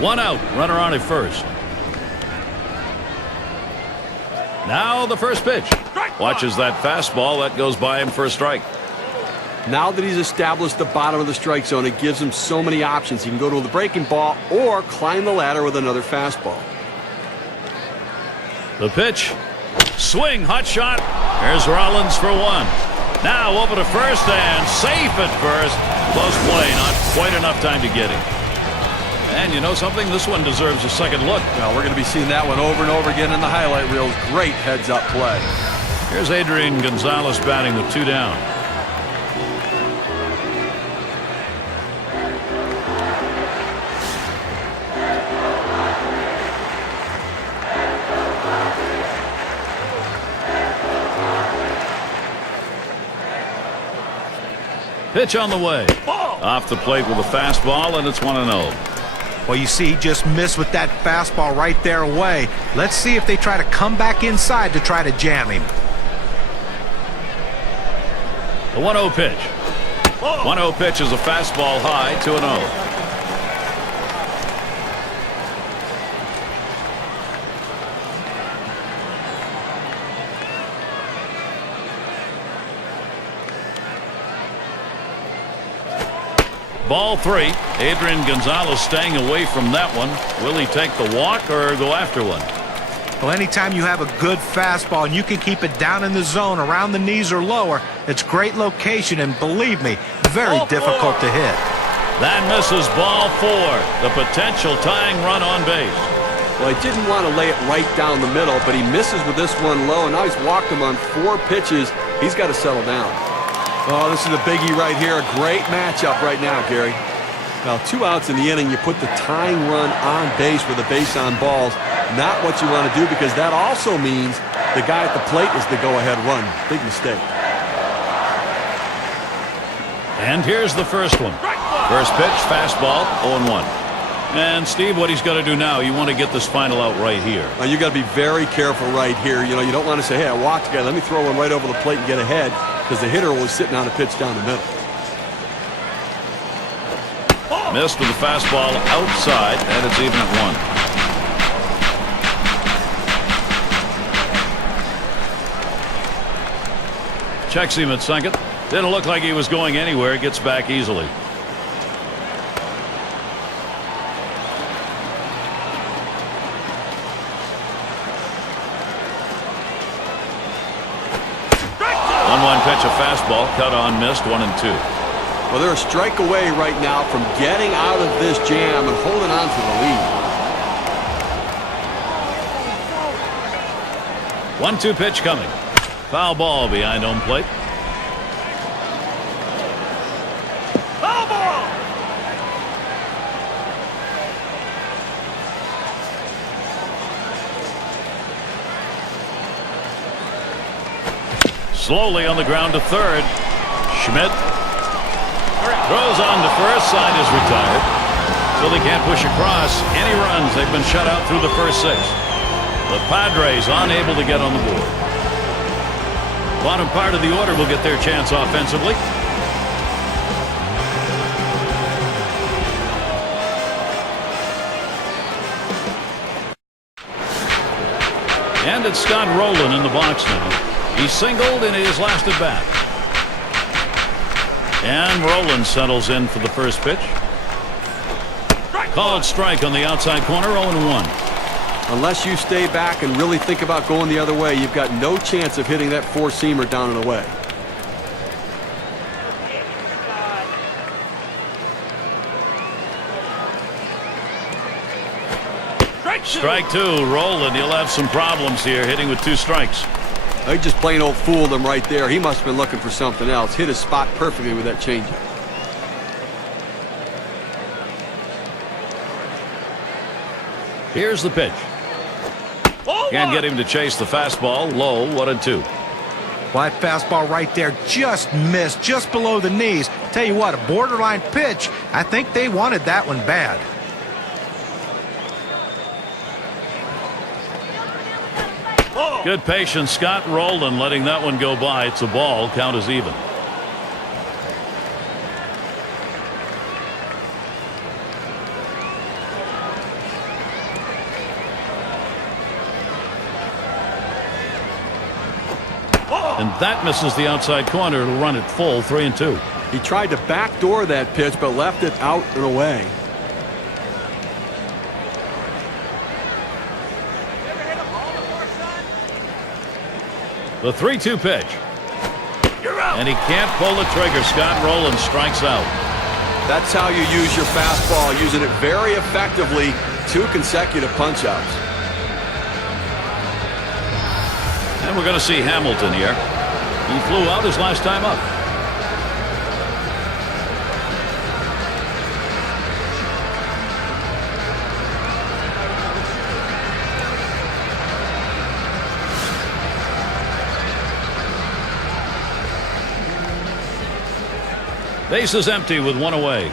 One out, runner on at first. Now the first pitch. Watches that fastball. That goes by him for a strike. Now that he's established the bottom of the strike zone, it gives him so many options. He can go to the breaking ball or climb the ladder with another fastball. The pitch. Swing, hot shot. There's Rollins for 1. Now over to first and safe at first. Close play, not quite enough time to get him. And you know something? This one deserves a second look. Well, we're going to be seeing that one over and over again in the highlight reels. Great heads-up play. Here's Adrian Gonzalez batting with 2 down. Pitch on the way. Off the plate with a fastball, and it's 1-0. Well, you see, he just missed with that fastball right there away. Let's see if they try to come back inside to try to jam him. The 1-0 pitch. 1-0 pitch is a fastball high, 2-0. Ball 3. Adrian Gonzalez staying away from that one. Will he take the walk or go after one? Well, anytime you have a good fastball and you can keep it down in the zone around the knees or lower, it's great location, and believe me, very difficult to hit. That misses ball 4. The potential tying run on base. Well, he didn't want to lay it right down the middle, but he misses with this one low, and now he's walked him on 4 pitches. He's got to settle down. Oh, this is a biggie right here. A great matchup right now, Gary. Now, 2 outs in the inning, you put the tying run on base with a base on balls. Not what you want to do, because that also means the guy at the plate is the go-ahead run. Big mistake. And here's the first one. First pitch, fastball, 0-1. And Steve, what he's got to do now, you want to get this final out right here. Now, you got to be very careful right here. You know, you don't want to say, hey, I walked a guy, let me throw one right over the plate and get ahead, because the hitter was sitting on a pitch down the middle. Missed with the fastball outside, and it's even at 1. Checks him at second. Didn't look like he was going anywhere. Gets back easily. Pitch, a fastball, cut on, missed, 1-2. Well, they're a strike away right now from getting out of this jam and holding on to the lead. 1-2 pitch coming. Foul ball behind home plate. Foul ball! Slowly on the ground to third. Schmidt throws on to first. Side is retired. So they can't push across any runs. They've been shut out through the first 6. The Padres unable to get on the board. Bottom part of the order will get their chance offensively. And it's Scott Rowland in the box now. He singled in his last at bat. And Rowland settles in for the first pitch. Called strike on the outside corner, 0-1. Unless you stay back and really think about going the other way, you've got no chance of hitting that 4-seamer down and away. Strike 2, Rowland. He'll have some problems here hitting with 2 strikes. He just plain old fooled him right there. He must have been looking for something else. Hit his spot perfectly with that changeup. Here's the pitch. Can't get him to chase the fastball. Low, 1-2. Well, that fastball right there just missed, just below the knees. Tell you what, a borderline pitch. I think they wanted that one bad. Good patience. Scott Rowland letting that one go by. It's a ball. Count is even. And that misses the outside corner. It'll run it full, 3-2. He tried to backdoor that pitch, but left it out and away. The 3-2 pitch. And he can't pull the trigger. Scott Rowland strikes out. That's how you use your fastball, using it very effectively. 2 consecutive punch-outs. And we're going to see Hamilton here. He flew out his last time up. Base is empty with one away.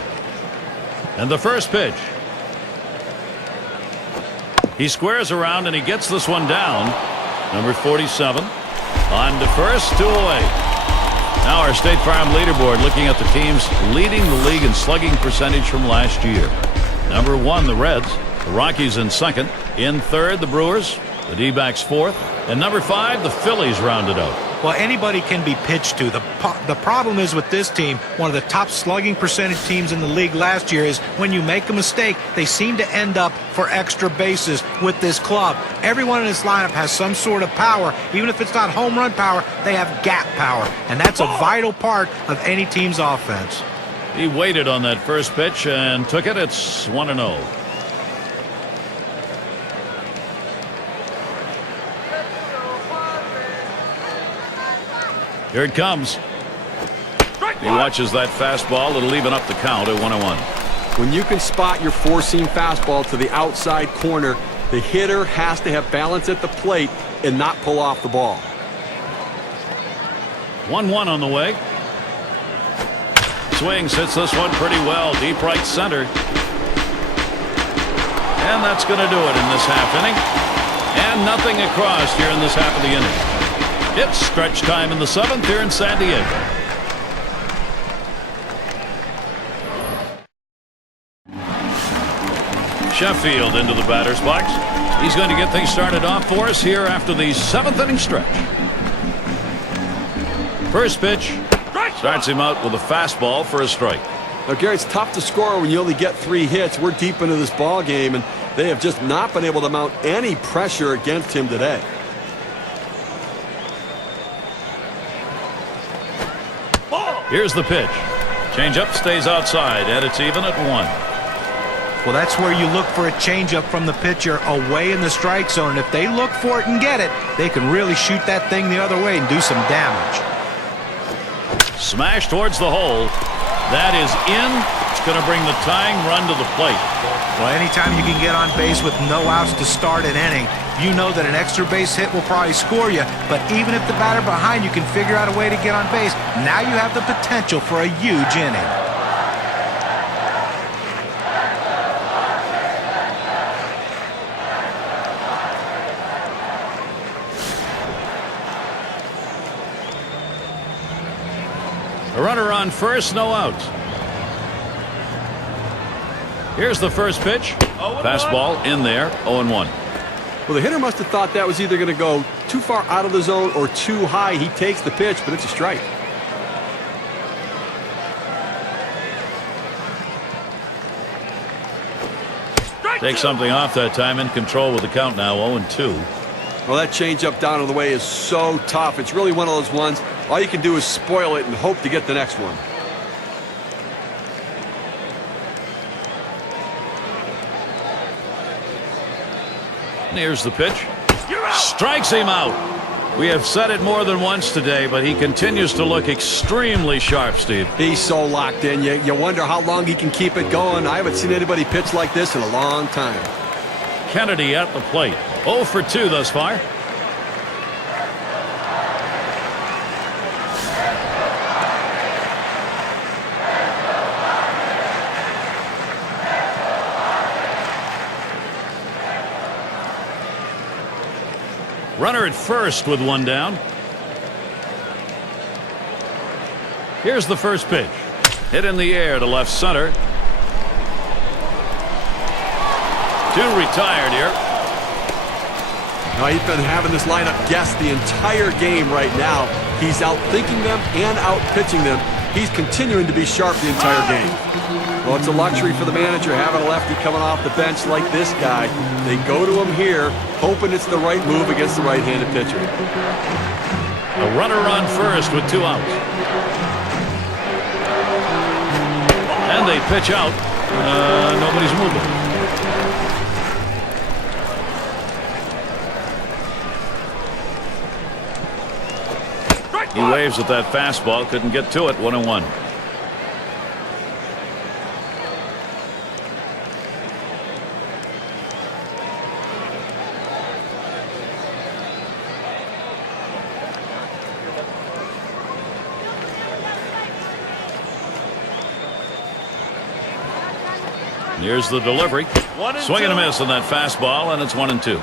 And the first pitch. He squares around and he gets this one down. Number 47 on to first, 2 away. Now our State Farm leaderboard, looking at the teams leading the league in slugging percentage from last year. Number 1, the Reds. The Rockies in second. In third, the Brewers. The D-backs fourth. And number 5, the Phillies rounded out. Well, anybody can be pitched to. The problem is with this team, one of the top slugging percentage teams in the league last year, is when you make a mistake, they seem to end up for extra bases with this club. Everyone in this lineup has some sort of power. Even if it's not home run power, they have gap power. And that's a vital part of any team's offense. He waited on that first pitch and took it. It's 1-0. Here it comes. He watches that fastball. It'll even up the count at 1-1. When you can spot your four-seam fastball to the outside corner, the hitter has to have balance at the plate and not pull off the ball. 1-1 on the way. Swings, hits this one pretty well. Deep right center. And that's going to do it in this half inning. And nothing across here in this half of the inning. It's stretch time in the 7th here in San Diego. Sheffield into the batter's box. He's going to get things started off for us here after the 7th inning stretch. First pitch starts him out with a fastball for a strike. Now, Gary, it's tough to score when you only get 3 hits. We're deep into this ball game, and they have just not been able to mount any pressure against him today. Here's the pitch. Changeup stays outside, and it's even at 1. Well, that's where you look for a changeup from the pitcher away in the strike zone. And if they look for it and get it, they can really shoot that thing the other way and do some damage. Smash towards the hole. That is in. It's going to bring the tying run to the plate. Well, anytime you can get on base with no outs to start an inning, you know that an extra base hit will probably score you. But even if the batter behind you can figure out a way to get on base, now you have the potential for a huge inning. A runner on first, no outs. Here's the first pitch. Fastball in there, 0-1. Well, the hitter must have thought that was either going to go too far out of the zone or too high. He takes the pitch, but it's a strike. Takes something off that time, in control with the count now, 0-2. Well, that changeup down on the way is so tough. It's really one of those ones, all you can do is spoil it and hope to get the next one. Here's the pitch. Strikes him out. We have said it more than once today, but he continues to look extremely sharp, Steve. He's so locked in. You wonder how long he can keep it going. I haven't seen anybody pitch like this in a long time. Kennedy at the plate. 0 for 2 thus far. Runner at first with 1 down. Here's the first pitch. Hit in the air to left center. 2 retired here. Now, he's been having this lineup guess the entire game right now. He's out thinking them and out pitching them. He's continuing to be sharp the entire game. Well, it's a luxury for the manager having a lefty coming off the bench like this guy. They go to him here, hoping it's the right move against the right-handed pitcher. A runner on first with 2 outs. And they pitch out. Nobody's moving. He waves at that fastball, couldn't get to it, 1-1. Here's the delivery. Swing and a miss on that fastball, and it's 1-2.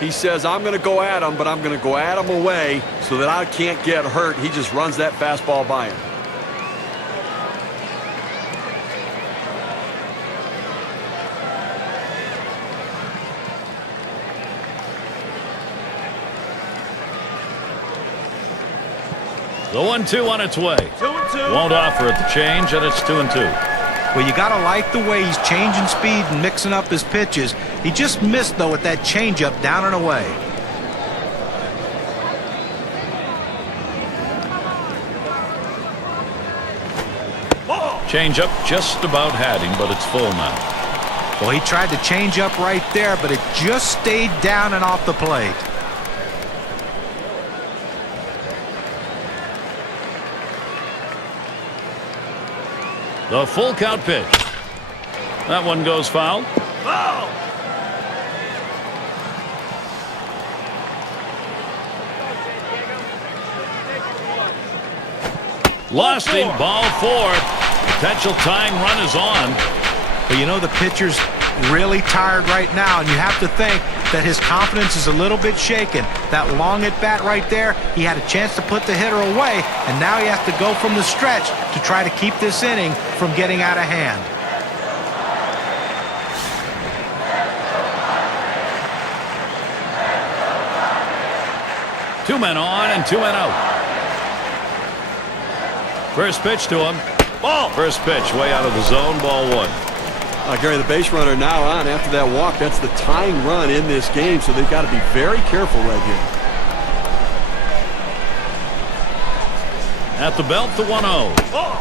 He says, I'm going to go at him, but I'm going to go at him away so that I can't get hurt. He just runs that fastball by him. The 1-2 on its way. 2-2. Won't offer at the change, and it's 2-2. Well, you got to like the way he's changing speed and mixing up his pitches. He just missed, though, with that changeup down and away. Changeup just about had him, but it's full now. Well, he tried to change up right there, but it just stayed down and off the plate. The full count pitch. That one goes foul. Foul! Lost him. Ball 4. Potential tying run is on. But you know the pitcher's really tired right now, and you have to think that his confidence is a little bit shaken. That long at bat right there, he had a chance to put the hitter away, and now he has to go from the stretch to try to keep this inning from getting out of hand. Two men on and 2 men out. First pitch to him. Ball. First pitch way out of the zone. Ball 1. Gary, the base runner now on after that walk. That's the tying run in this game, so they've got to be very careful right here. At the belt, the 1-0.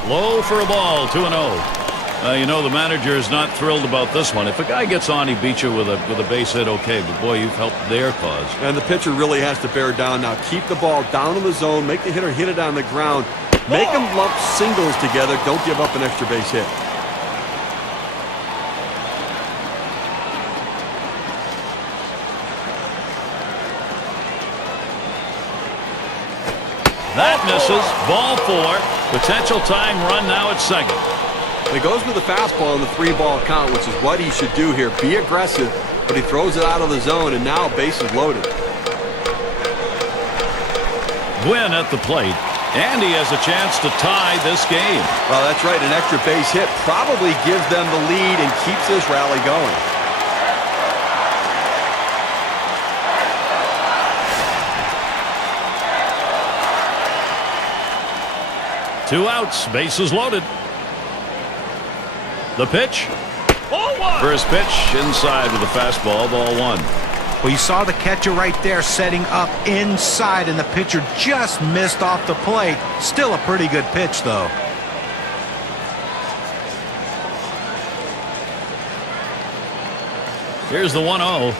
Low for a ball, 2-0. You know, the manager is not thrilled about this one. If a guy gets on, he beats you with a base hit, okay. But, boy, you've helped their cause. And the pitcher really has to bear down now. Keep the ball down in the zone. Make the hitter hit it on the ground. Make them lump singles together. Don't give up an extra base hit. That misses. Ball 4. Potential tying run now at second. He goes with the fastball in the 3-ball count, which is what he should do here. Be aggressive, but he throws it out of the zone, and now base is loaded. Gwynn at the plate, and he has a chance to tie this game. Well, that's right. An extra base hit probably gives them the lead and keeps this rally going. Two outs, bases loaded. The pitch. Ball 1. First pitch inside with a fastball, ball 1. Well, you saw the catcher right there setting up inside, and the pitcher just missed off the plate. Still a pretty good pitch, though. Here's the 1-0.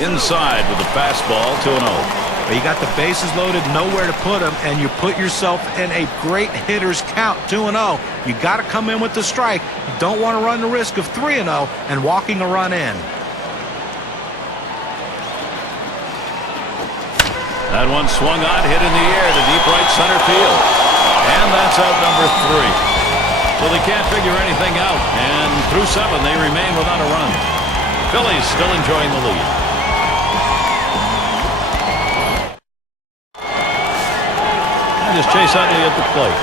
Inside with a fastball, 2-0. But you got the bases loaded, nowhere to put them, and you put yourself in a great hitter's count, 2-0. You got to come in with the strike. You don't want to run the risk of 3-0 and walking a run in. That one swung on, hit in the air to deep right center field. And that's out number 3. So they can't figure anything out. And through 7, they remain without a run. Phillies still enjoying the lead. Is Chase Utley at the plate.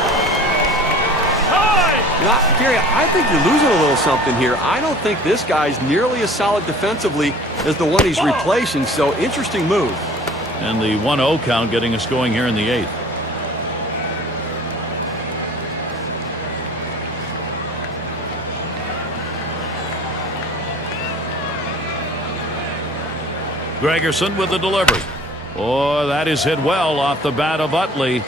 Gary, I think you're losing a little something here. I don't think this guy's nearly as solid defensively as the one he's replacing, so interesting move. And the 1-0 count getting us going here in the 8th. Gregerson with the delivery. Oh, that is hit well off the bat of Utley.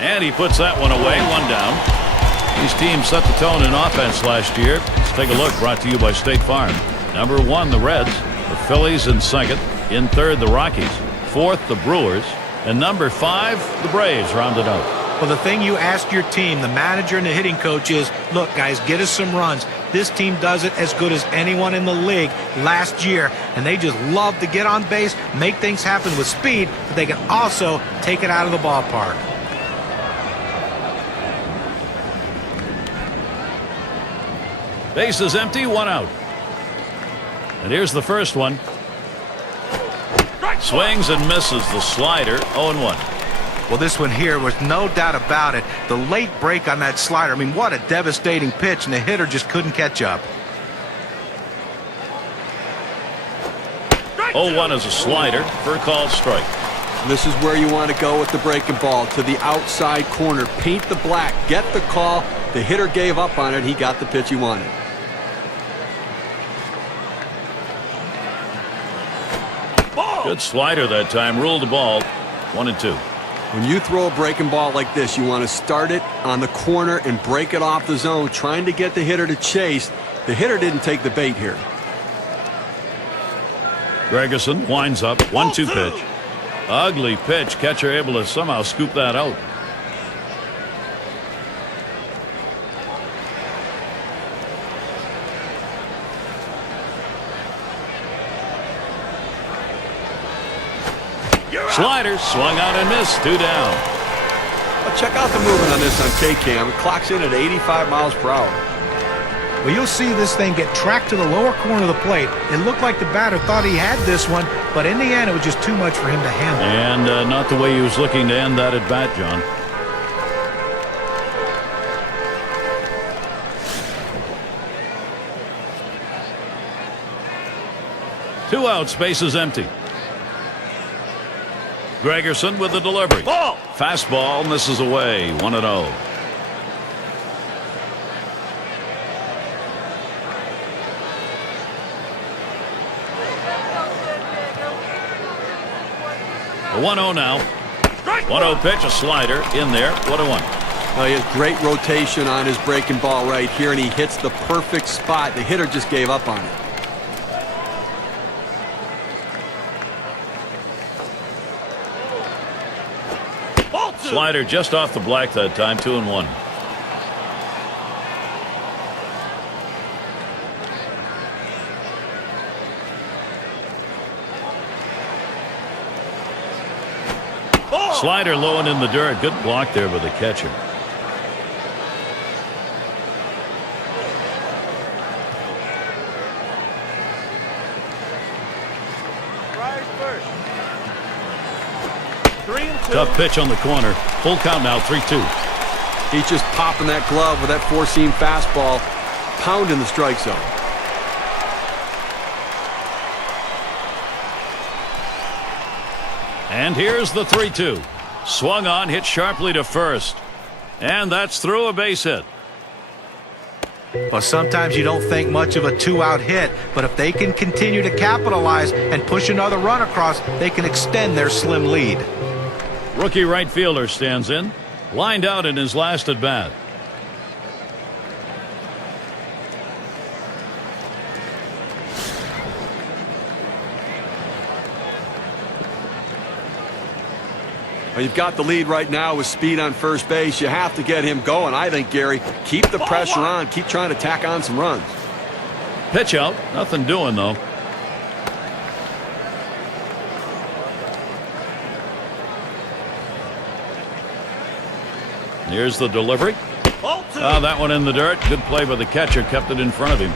And he puts that one away, 1 down. These teams set the tone in offense last year. Let's take a look, brought to you by State Farm. Number 1, the Reds. The Phillies in 2nd. In 3rd, the Rockies. 4th, the Brewers. And number 5, the Braves rounded out. Well, the thing you ask your team, the manager and the hitting coach, is, look, guys, get us some runs. This team does it as good as anyone in the league last year, and they just love to get on base, make things happen with speed, but they can also take it out of the ballpark. Base is empty, one out. And here's the first one. Swings and misses the slider, 0-1. Well, this one here was no doubt about it. The late break on that slider. I mean, what a devastating pitch, and the hitter just couldn't catch up. 0-1 is a slider for a called strike. This is where you want to go with the breaking ball, to the outside corner. Paint the black, get the call. The hitter gave up on it. He got the pitch he wanted. Good slider that time, ruled the ball, 1-2. When you throw a breaking ball like this, you want to start it on the corner and break it off the zone, trying to get the hitter to chase. The hitter didn't take the bait here. Gregerson winds up, 1-2 pitch. Ugly pitch, catcher able to somehow scoop that out. Slider swung on and missed, 2 down. Well, check out the movement on this on K-Cam. It clocks in at 85 miles per hour. Well, you'll see this thing get tracked to the lower corner of the plate. It looked like the batter thought he had this one, but in the end, it was just too much for him to handle. And not the way he was looking to end that at bat, John. Two outs, base is empty. Gregerson with the delivery. Ball! Fastball misses away, 1-0. The 1-0 now. 1-0 pitch, a slider in there. 1-1. He has great rotation on his breaking ball right here, and he hits the perfect spot. The hitter just gave up on it. Slider just off the black that time, 2-1. Slider low and in the dirt. Good block there by the catcher. Tough pitch on the corner. Full count now, 3-2. He's just popping that glove with that four-seam fastball, pounding the strike zone. And here's the 3-2. Swung on, hit sharply to first. And that's through, a base hit. Well, sometimes you don't think much of a two-out hit, but if they can continue to capitalize and push another run across, they can extend their slim lead. Rookie right fielder stands in, lined out in his last at bat. Well, you've got the lead right now with speed on first base. You have to get him going, I think, Gary. Keep the pressure on. Keep trying to tack on some runs. Pitch out. Nothing doing, though. Here's the delivery. That one in the dirt. Good play by the catcher. Kept it in front of him.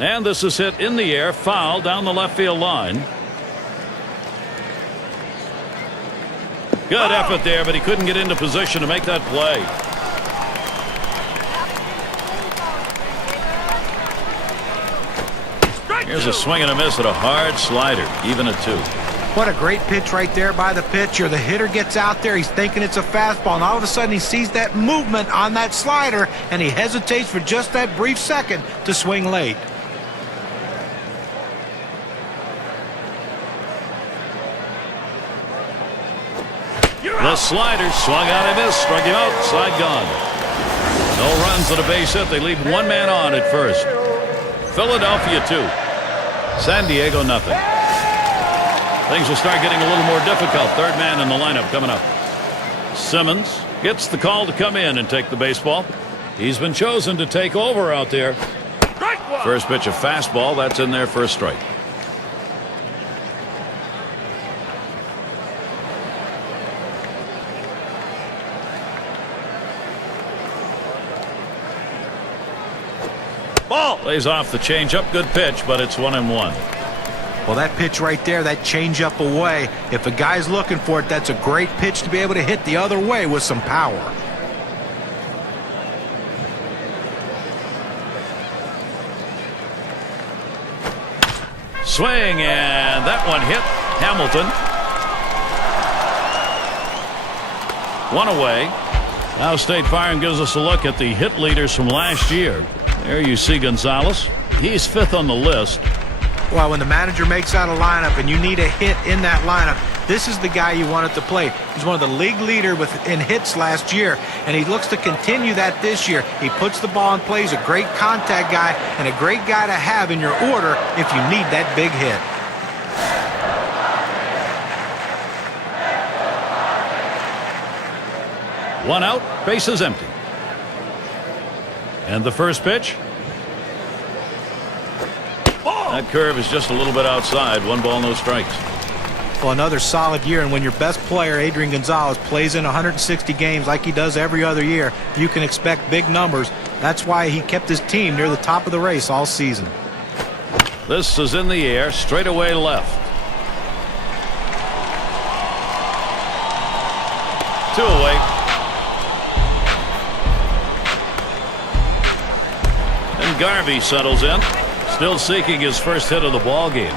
And this is hit in the air, foul down the left field line. Good effort there, but he couldn't get into position to make that play. Here's a swing and a miss at a hard slider, even at 2. What a great pitch right there by the pitcher. The hitter gets out there, he's thinking it's a fastball, and all of a sudden he sees that movement on that slider, and he hesitates for just that brief second to swing late. The slider swung out and missed, struck him out, side gone. No runs at a base hit. They leave one man on at first. Philadelphia 2. San Diego nothing. Things will start getting a little more difficult. Third man in the lineup coming up. Simmons gets the call to come in and take the baseball. He's been chosen to take over out there. First pitch, a fastball. That's in there for a strike. Ball. Lays off the changeup. Good pitch, but it's 1-1. Well, that pitch right there, that changeup away, if a guy's looking for it, that's a great pitch to be able to hit the other way with some power. Swing, and that one hit Hamilton. One away. Now State Farm gives us a look at the hit leaders from last year. There you see Gonzalez. He's 5th on the list. Well, when the manager makes out a lineup and you need a hit in that lineup, this is the guy you want it to play. He's one of the league leader in hits last year, and he looks to continue that this year. He puts the ball in play. He's a great contact guy and a great guy to have in your order if you need that big hit. One out, bases empty. And the first pitch. That curve is just a little bit outside. 1 ball, no strikes. Well, another solid year, and when your best player, Adrian Gonzalez, plays in 160 games like he does every other year, you can expect big numbers. That's why he kept his team near the top of the race all season. This is in the air, straight away left. 2 away. And Garvey settles in, still seeking his first hit of the ball game.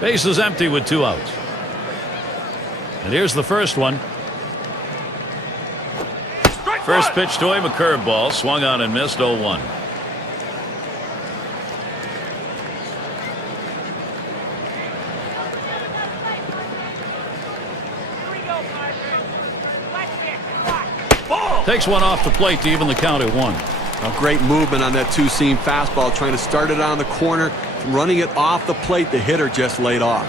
Base is empty with 2 outs. And here's the first one. First pitch to him, a curveball, swung on and missed. 0-1. Takes one off the plate to even the count at 1. A great movement on that 2-seam fastball, trying to start it on the corner, running it off the plate. The hitter just laid off.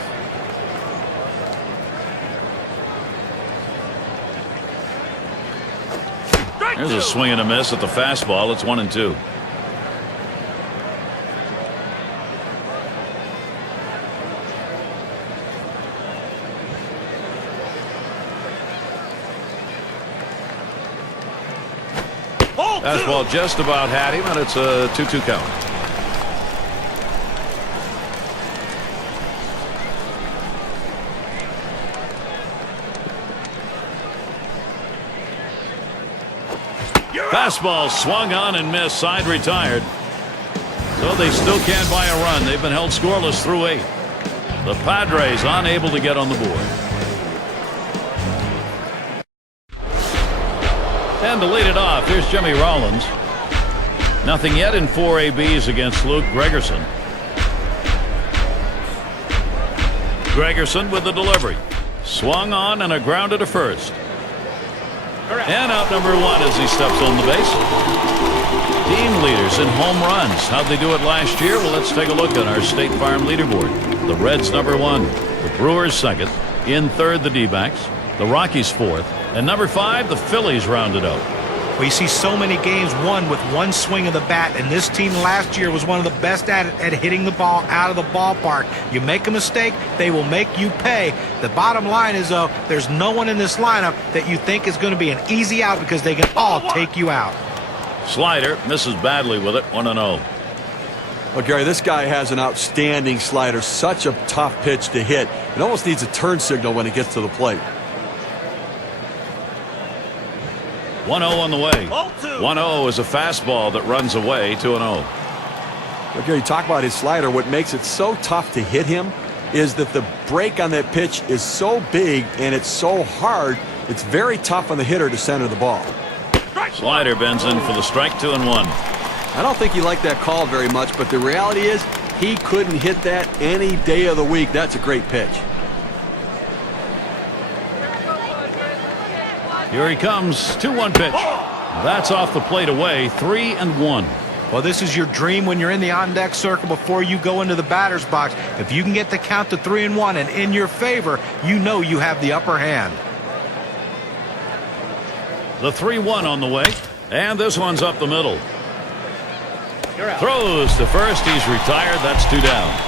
There's a swing and a miss at the fastball. It's 1-2. Fastball just about had him, and it's a 2-2 count. Fastball swung on and missed. Side retired. So they still can't buy a run. They've been held scoreless through 8. The Padres unable to get on the board. And to lead it off, here's Jimmy Rollins. Nothing yet in 4 ABs against Luke Gregerson. Gregerson with the delivery. Swung on and a grounder to first. And out number 1 as he steps on the base. Team leaders in home runs. How'd they do it last year? Well, let's take a look at our State Farm leaderboard. The Reds number 1. The Brewers 2nd. In 3rd, the D-backs. The Rockies 4th. And number 5, the Phillies rounded out. Well, you see so many games won with one swing of the bat, and this team last year was one of the best at hitting the ball out of the ballpark. You make a mistake, they will make you pay. The bottom line is, though, there's no one in this lineup that you think is going to be an easy out because they can all take you out. Slider misses badly with it. 1-0. Well, Gary, this guy has an outstanding slider. Such a tough pitch to hit. It almost needs a turn signal when it gets to the plate. 1-0 on the way. 1-0 is a fastball that runs away. 2-0. Look, you talk about his slider. What makes it so tough to hit him is that the break on that pitch is so big and it's so hard, it's very tough on the hitter to center the ball. Slider bends in for the strike. 2-1. I don't think he liked that call very much, but the reality is he couldn't hit that any day of the week. That's a great pitch. Here he comes. 2-1 pitch. That's off the plate away. 3-1. Well, this is your dream when you're in the on-deck circle before you go into the batter's box. If you can get the count to 3-1 and in your favor, you know you have the upper hand. The 3-1 on the way, and this one's up the middle. Throws to first. He's retired. That's 2 down.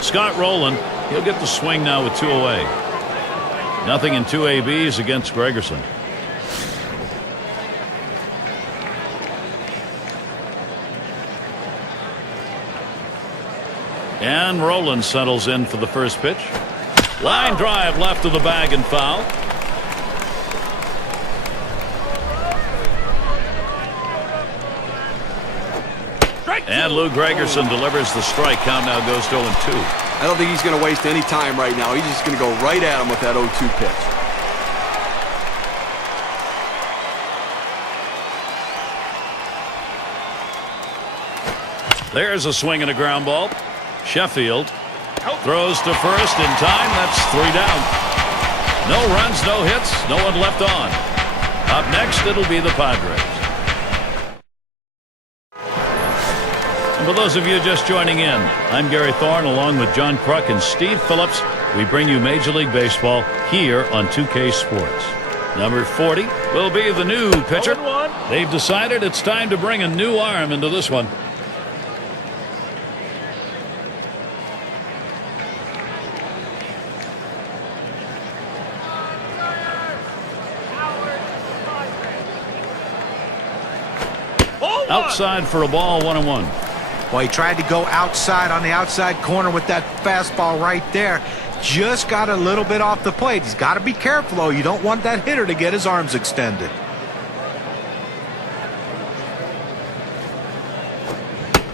Scott Rowland, he'll get the swing now with 2 away. Nothing in 2 ABs against Gregerson. And Rowland settles in for the first pitch. Line drive left of the bag and foul. And Lou Gregerson delivers the strike. Count now goes to 0-2. I don't think he's going to waste any time right now. He's just going to go right at him with that 0-2 pitch. There's a swing and a ground ball. Sheffield throws to first in time. That's 3 down. No runs, no hits, no one left on. Up next, it'll be the Padres. And for those of you just joining in, I'm Gary Thorne along with John Kruk and Steve Phillips. We bring you Major League Baseball here on 2K Sports. Number 40 will be the new pitcher. They've decided it's time to bring a new arm into this one. Outside for a ball, 1-1. Well, he tried to go outside on the outside corner with that fastball right there. Just got a little bit off the plate. He's got to be careful, though. You don't want that hitter to get his arms extended.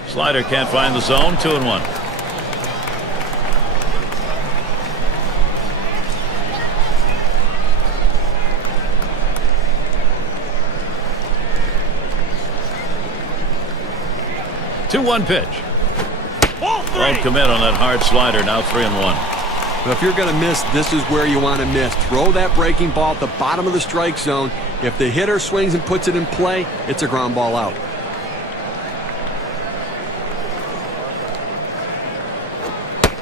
Slider can't find the zone, 2-1. Two-one pitch. Won't commit on that hard slider. Now 3-1. But if you're going to miss, this is where you want to miss. Throw that breaking ball at the bottom of the strike zone. If the hitter swings and puts it in play, it's a ground ball out.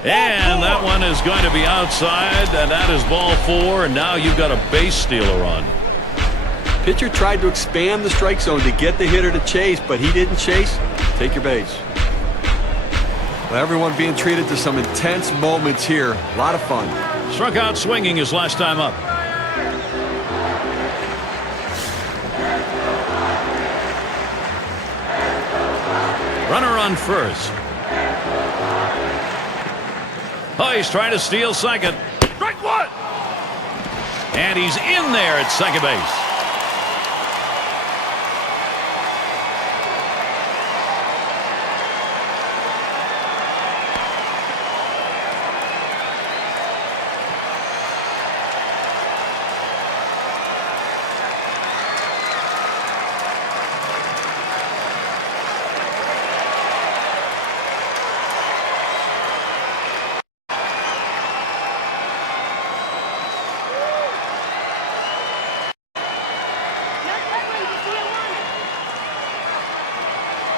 And that one is going to be outside, and that is ball 4, and now you've got a base stealer on. Pitcher tried to expand the strike zone to get the hitter to chase, but he didn't chase. Take your base. Well, everyone being treated to some intense moments here. A lot of fun. Struck out swinging his last time up. Runner on first. Oh, he's trying to steal second. Strike 1. And he's in there at second base.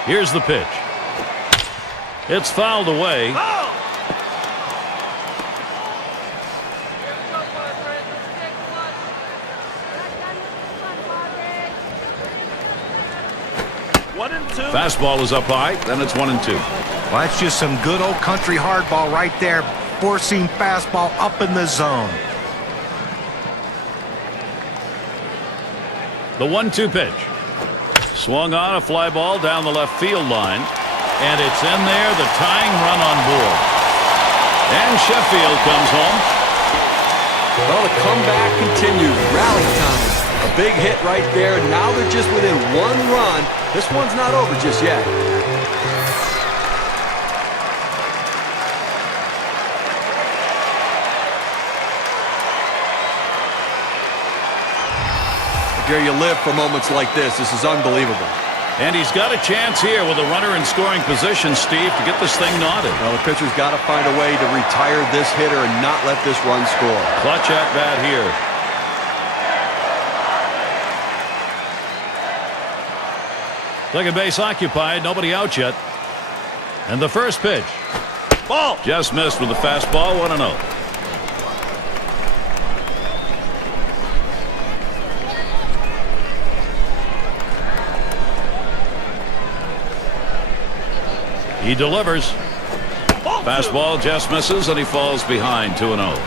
Here's the pitch. It's fouled away. Fastball is up high, then it's 1-2. Well, that's just some good old country hardball right there. Four-seam fastball up in the zone. The 1-2 pitch. Swung on a fly ball down the left field line. And it's in there, the tying run on board. And Sheffield comes home. Well, the comeback continues. Rally time. A big hit right there. Now they're just within 1 run. This one's not over just yet. Here you live for moments like this. This is unbelievable. And he's got a chance here with a runner in scoring position, Steve, to get this thing knotted. Well, the pitcher's got to find a way to retire this hitter and not let this run score. Clutch at bat here. Second base occupied, nobody out yet. And the first pitch. Ball. Just missed with the fastball, 1-0. He delivers. Fastball just misses, and he falls behind 2-0.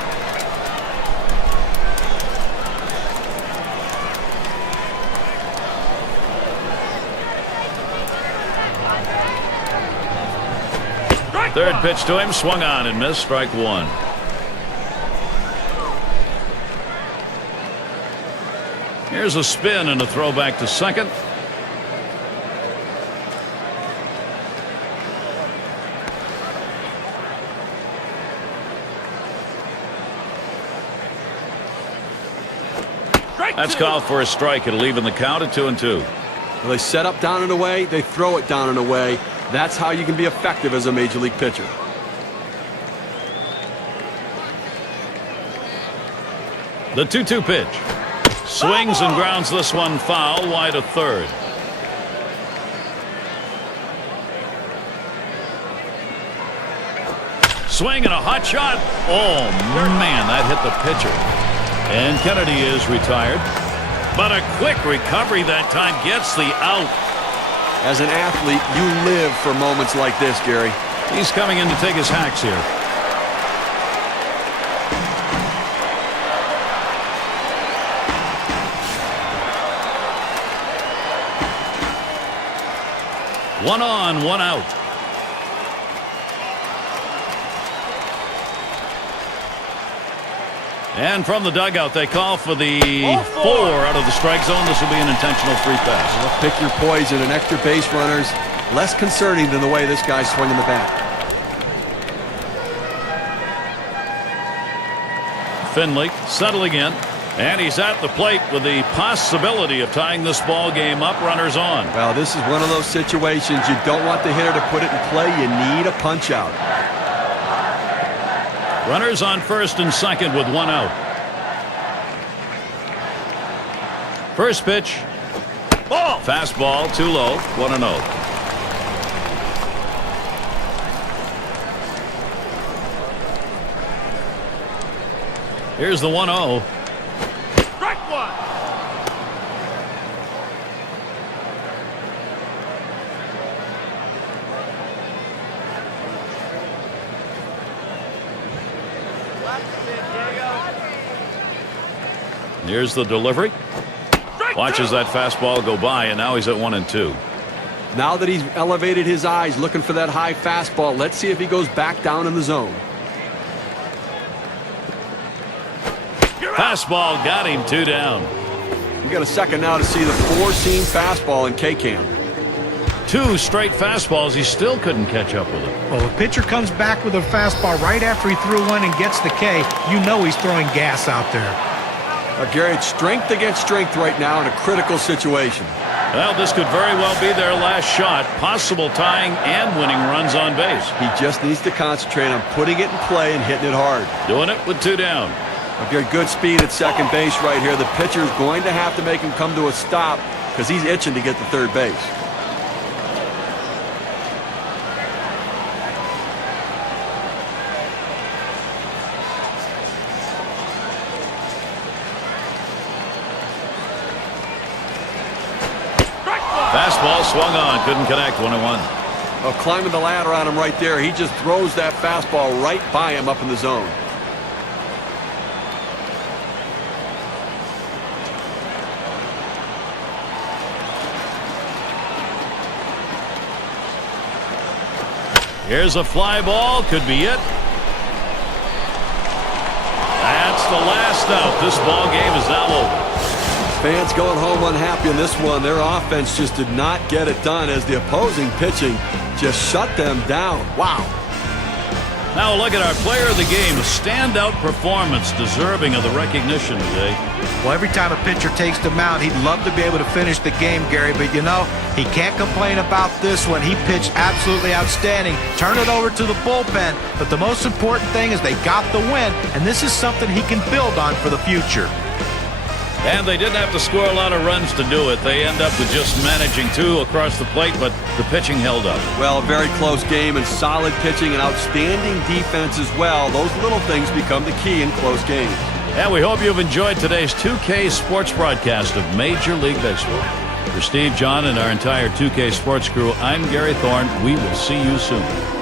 Third pitch to him, swung on and missed, strike one. Here's a spin and a throw back to second. That's called for a strike. It'll even the count at 2-2. Well, they set up down and away. They throw it down and away. That's how you can be effective as a major league pitcher. The 2-2 pitch. Swings and grounds this one foul, wide of third. Swing and a hot shot. Oh, man, that hit the pitcher. And Kennedy is retired. But a quick recovery that time gets the out. As an athlete, you live for moments like this, Gary. He's coming in to take his hacks here. One on, one out. And from the dugout, they call for the 4 out of the strike zone. This will be an intentional free pass. Well, pick your poison, and extra base runners less concerning than the way this guy's swinging the bat. Finley settling in, and he's at the plate with the possibility of tying this ball game up. Runners on. Well, this is one of those situations you don't want the hitter to put it in play. You need a punch out. Runners on first and second with one out. First pitch. Ball. Fastball too low. 1-0. Here's the 1-0. Strike one. Here's the delivery. Watches that fastball go by, and now he's at 1-2. Now that he's elevated his eyes looking for that high fastball, let's see if he goes back down in the zone. Fastball got him, 2 down. You got a second now to see the 4-seam fastball in K-Cam. 2 straight fastballs. He still couldn't catch up with it. Well, a pitcher comes back with a fastball right after he threw one and gets the K. You know he's throwing gas out there. Gary, it's strength against strength right now in a critical situation. Well, this could very well be their last shot. Possible tying and winning runs on base. He just needs to concentrate on putting it in play and hitting it hard. Doing it with 2 down. Gary, good speed at second base right here. The pitcher is going to have to make him come to a stop because he's itching to get to third base. Fastball swung on, couldn't connect. 1-1. Well, climbing the ladder on him right there. He just throws that fastball right by him up in the zone. Here's a fly ball, could be it. That's the last out. This ball game is now over. Fans going home unhappy in this one. Their offense just did not get it done as the opposing pitching just shut them down. Wow. Now look at our player of the game. A standout performance deserving of the recognition today. Well, every time a pitcher takes the mound, he'd love to be able to finish the game, Gary. But, you know, he can't complain about this one. He pitched absolutely outstanding. Turn it over to the bullpen. But the most important thing is they got the win, and this is something he can build on for the future. And they didn't have to score a lot of runs to do it. They end up with just managing 2 across the plate, but the pitching held up. Well, a very close game and solid pitching and outstanding defense as well. Those little things become the key in close games. And we hope you've enjoyed today's 2K Sports broadcast of Major League Baseball. For Steve, John, and our entire 2K Sports crew, I'm Gary Thorne. We will see you soon.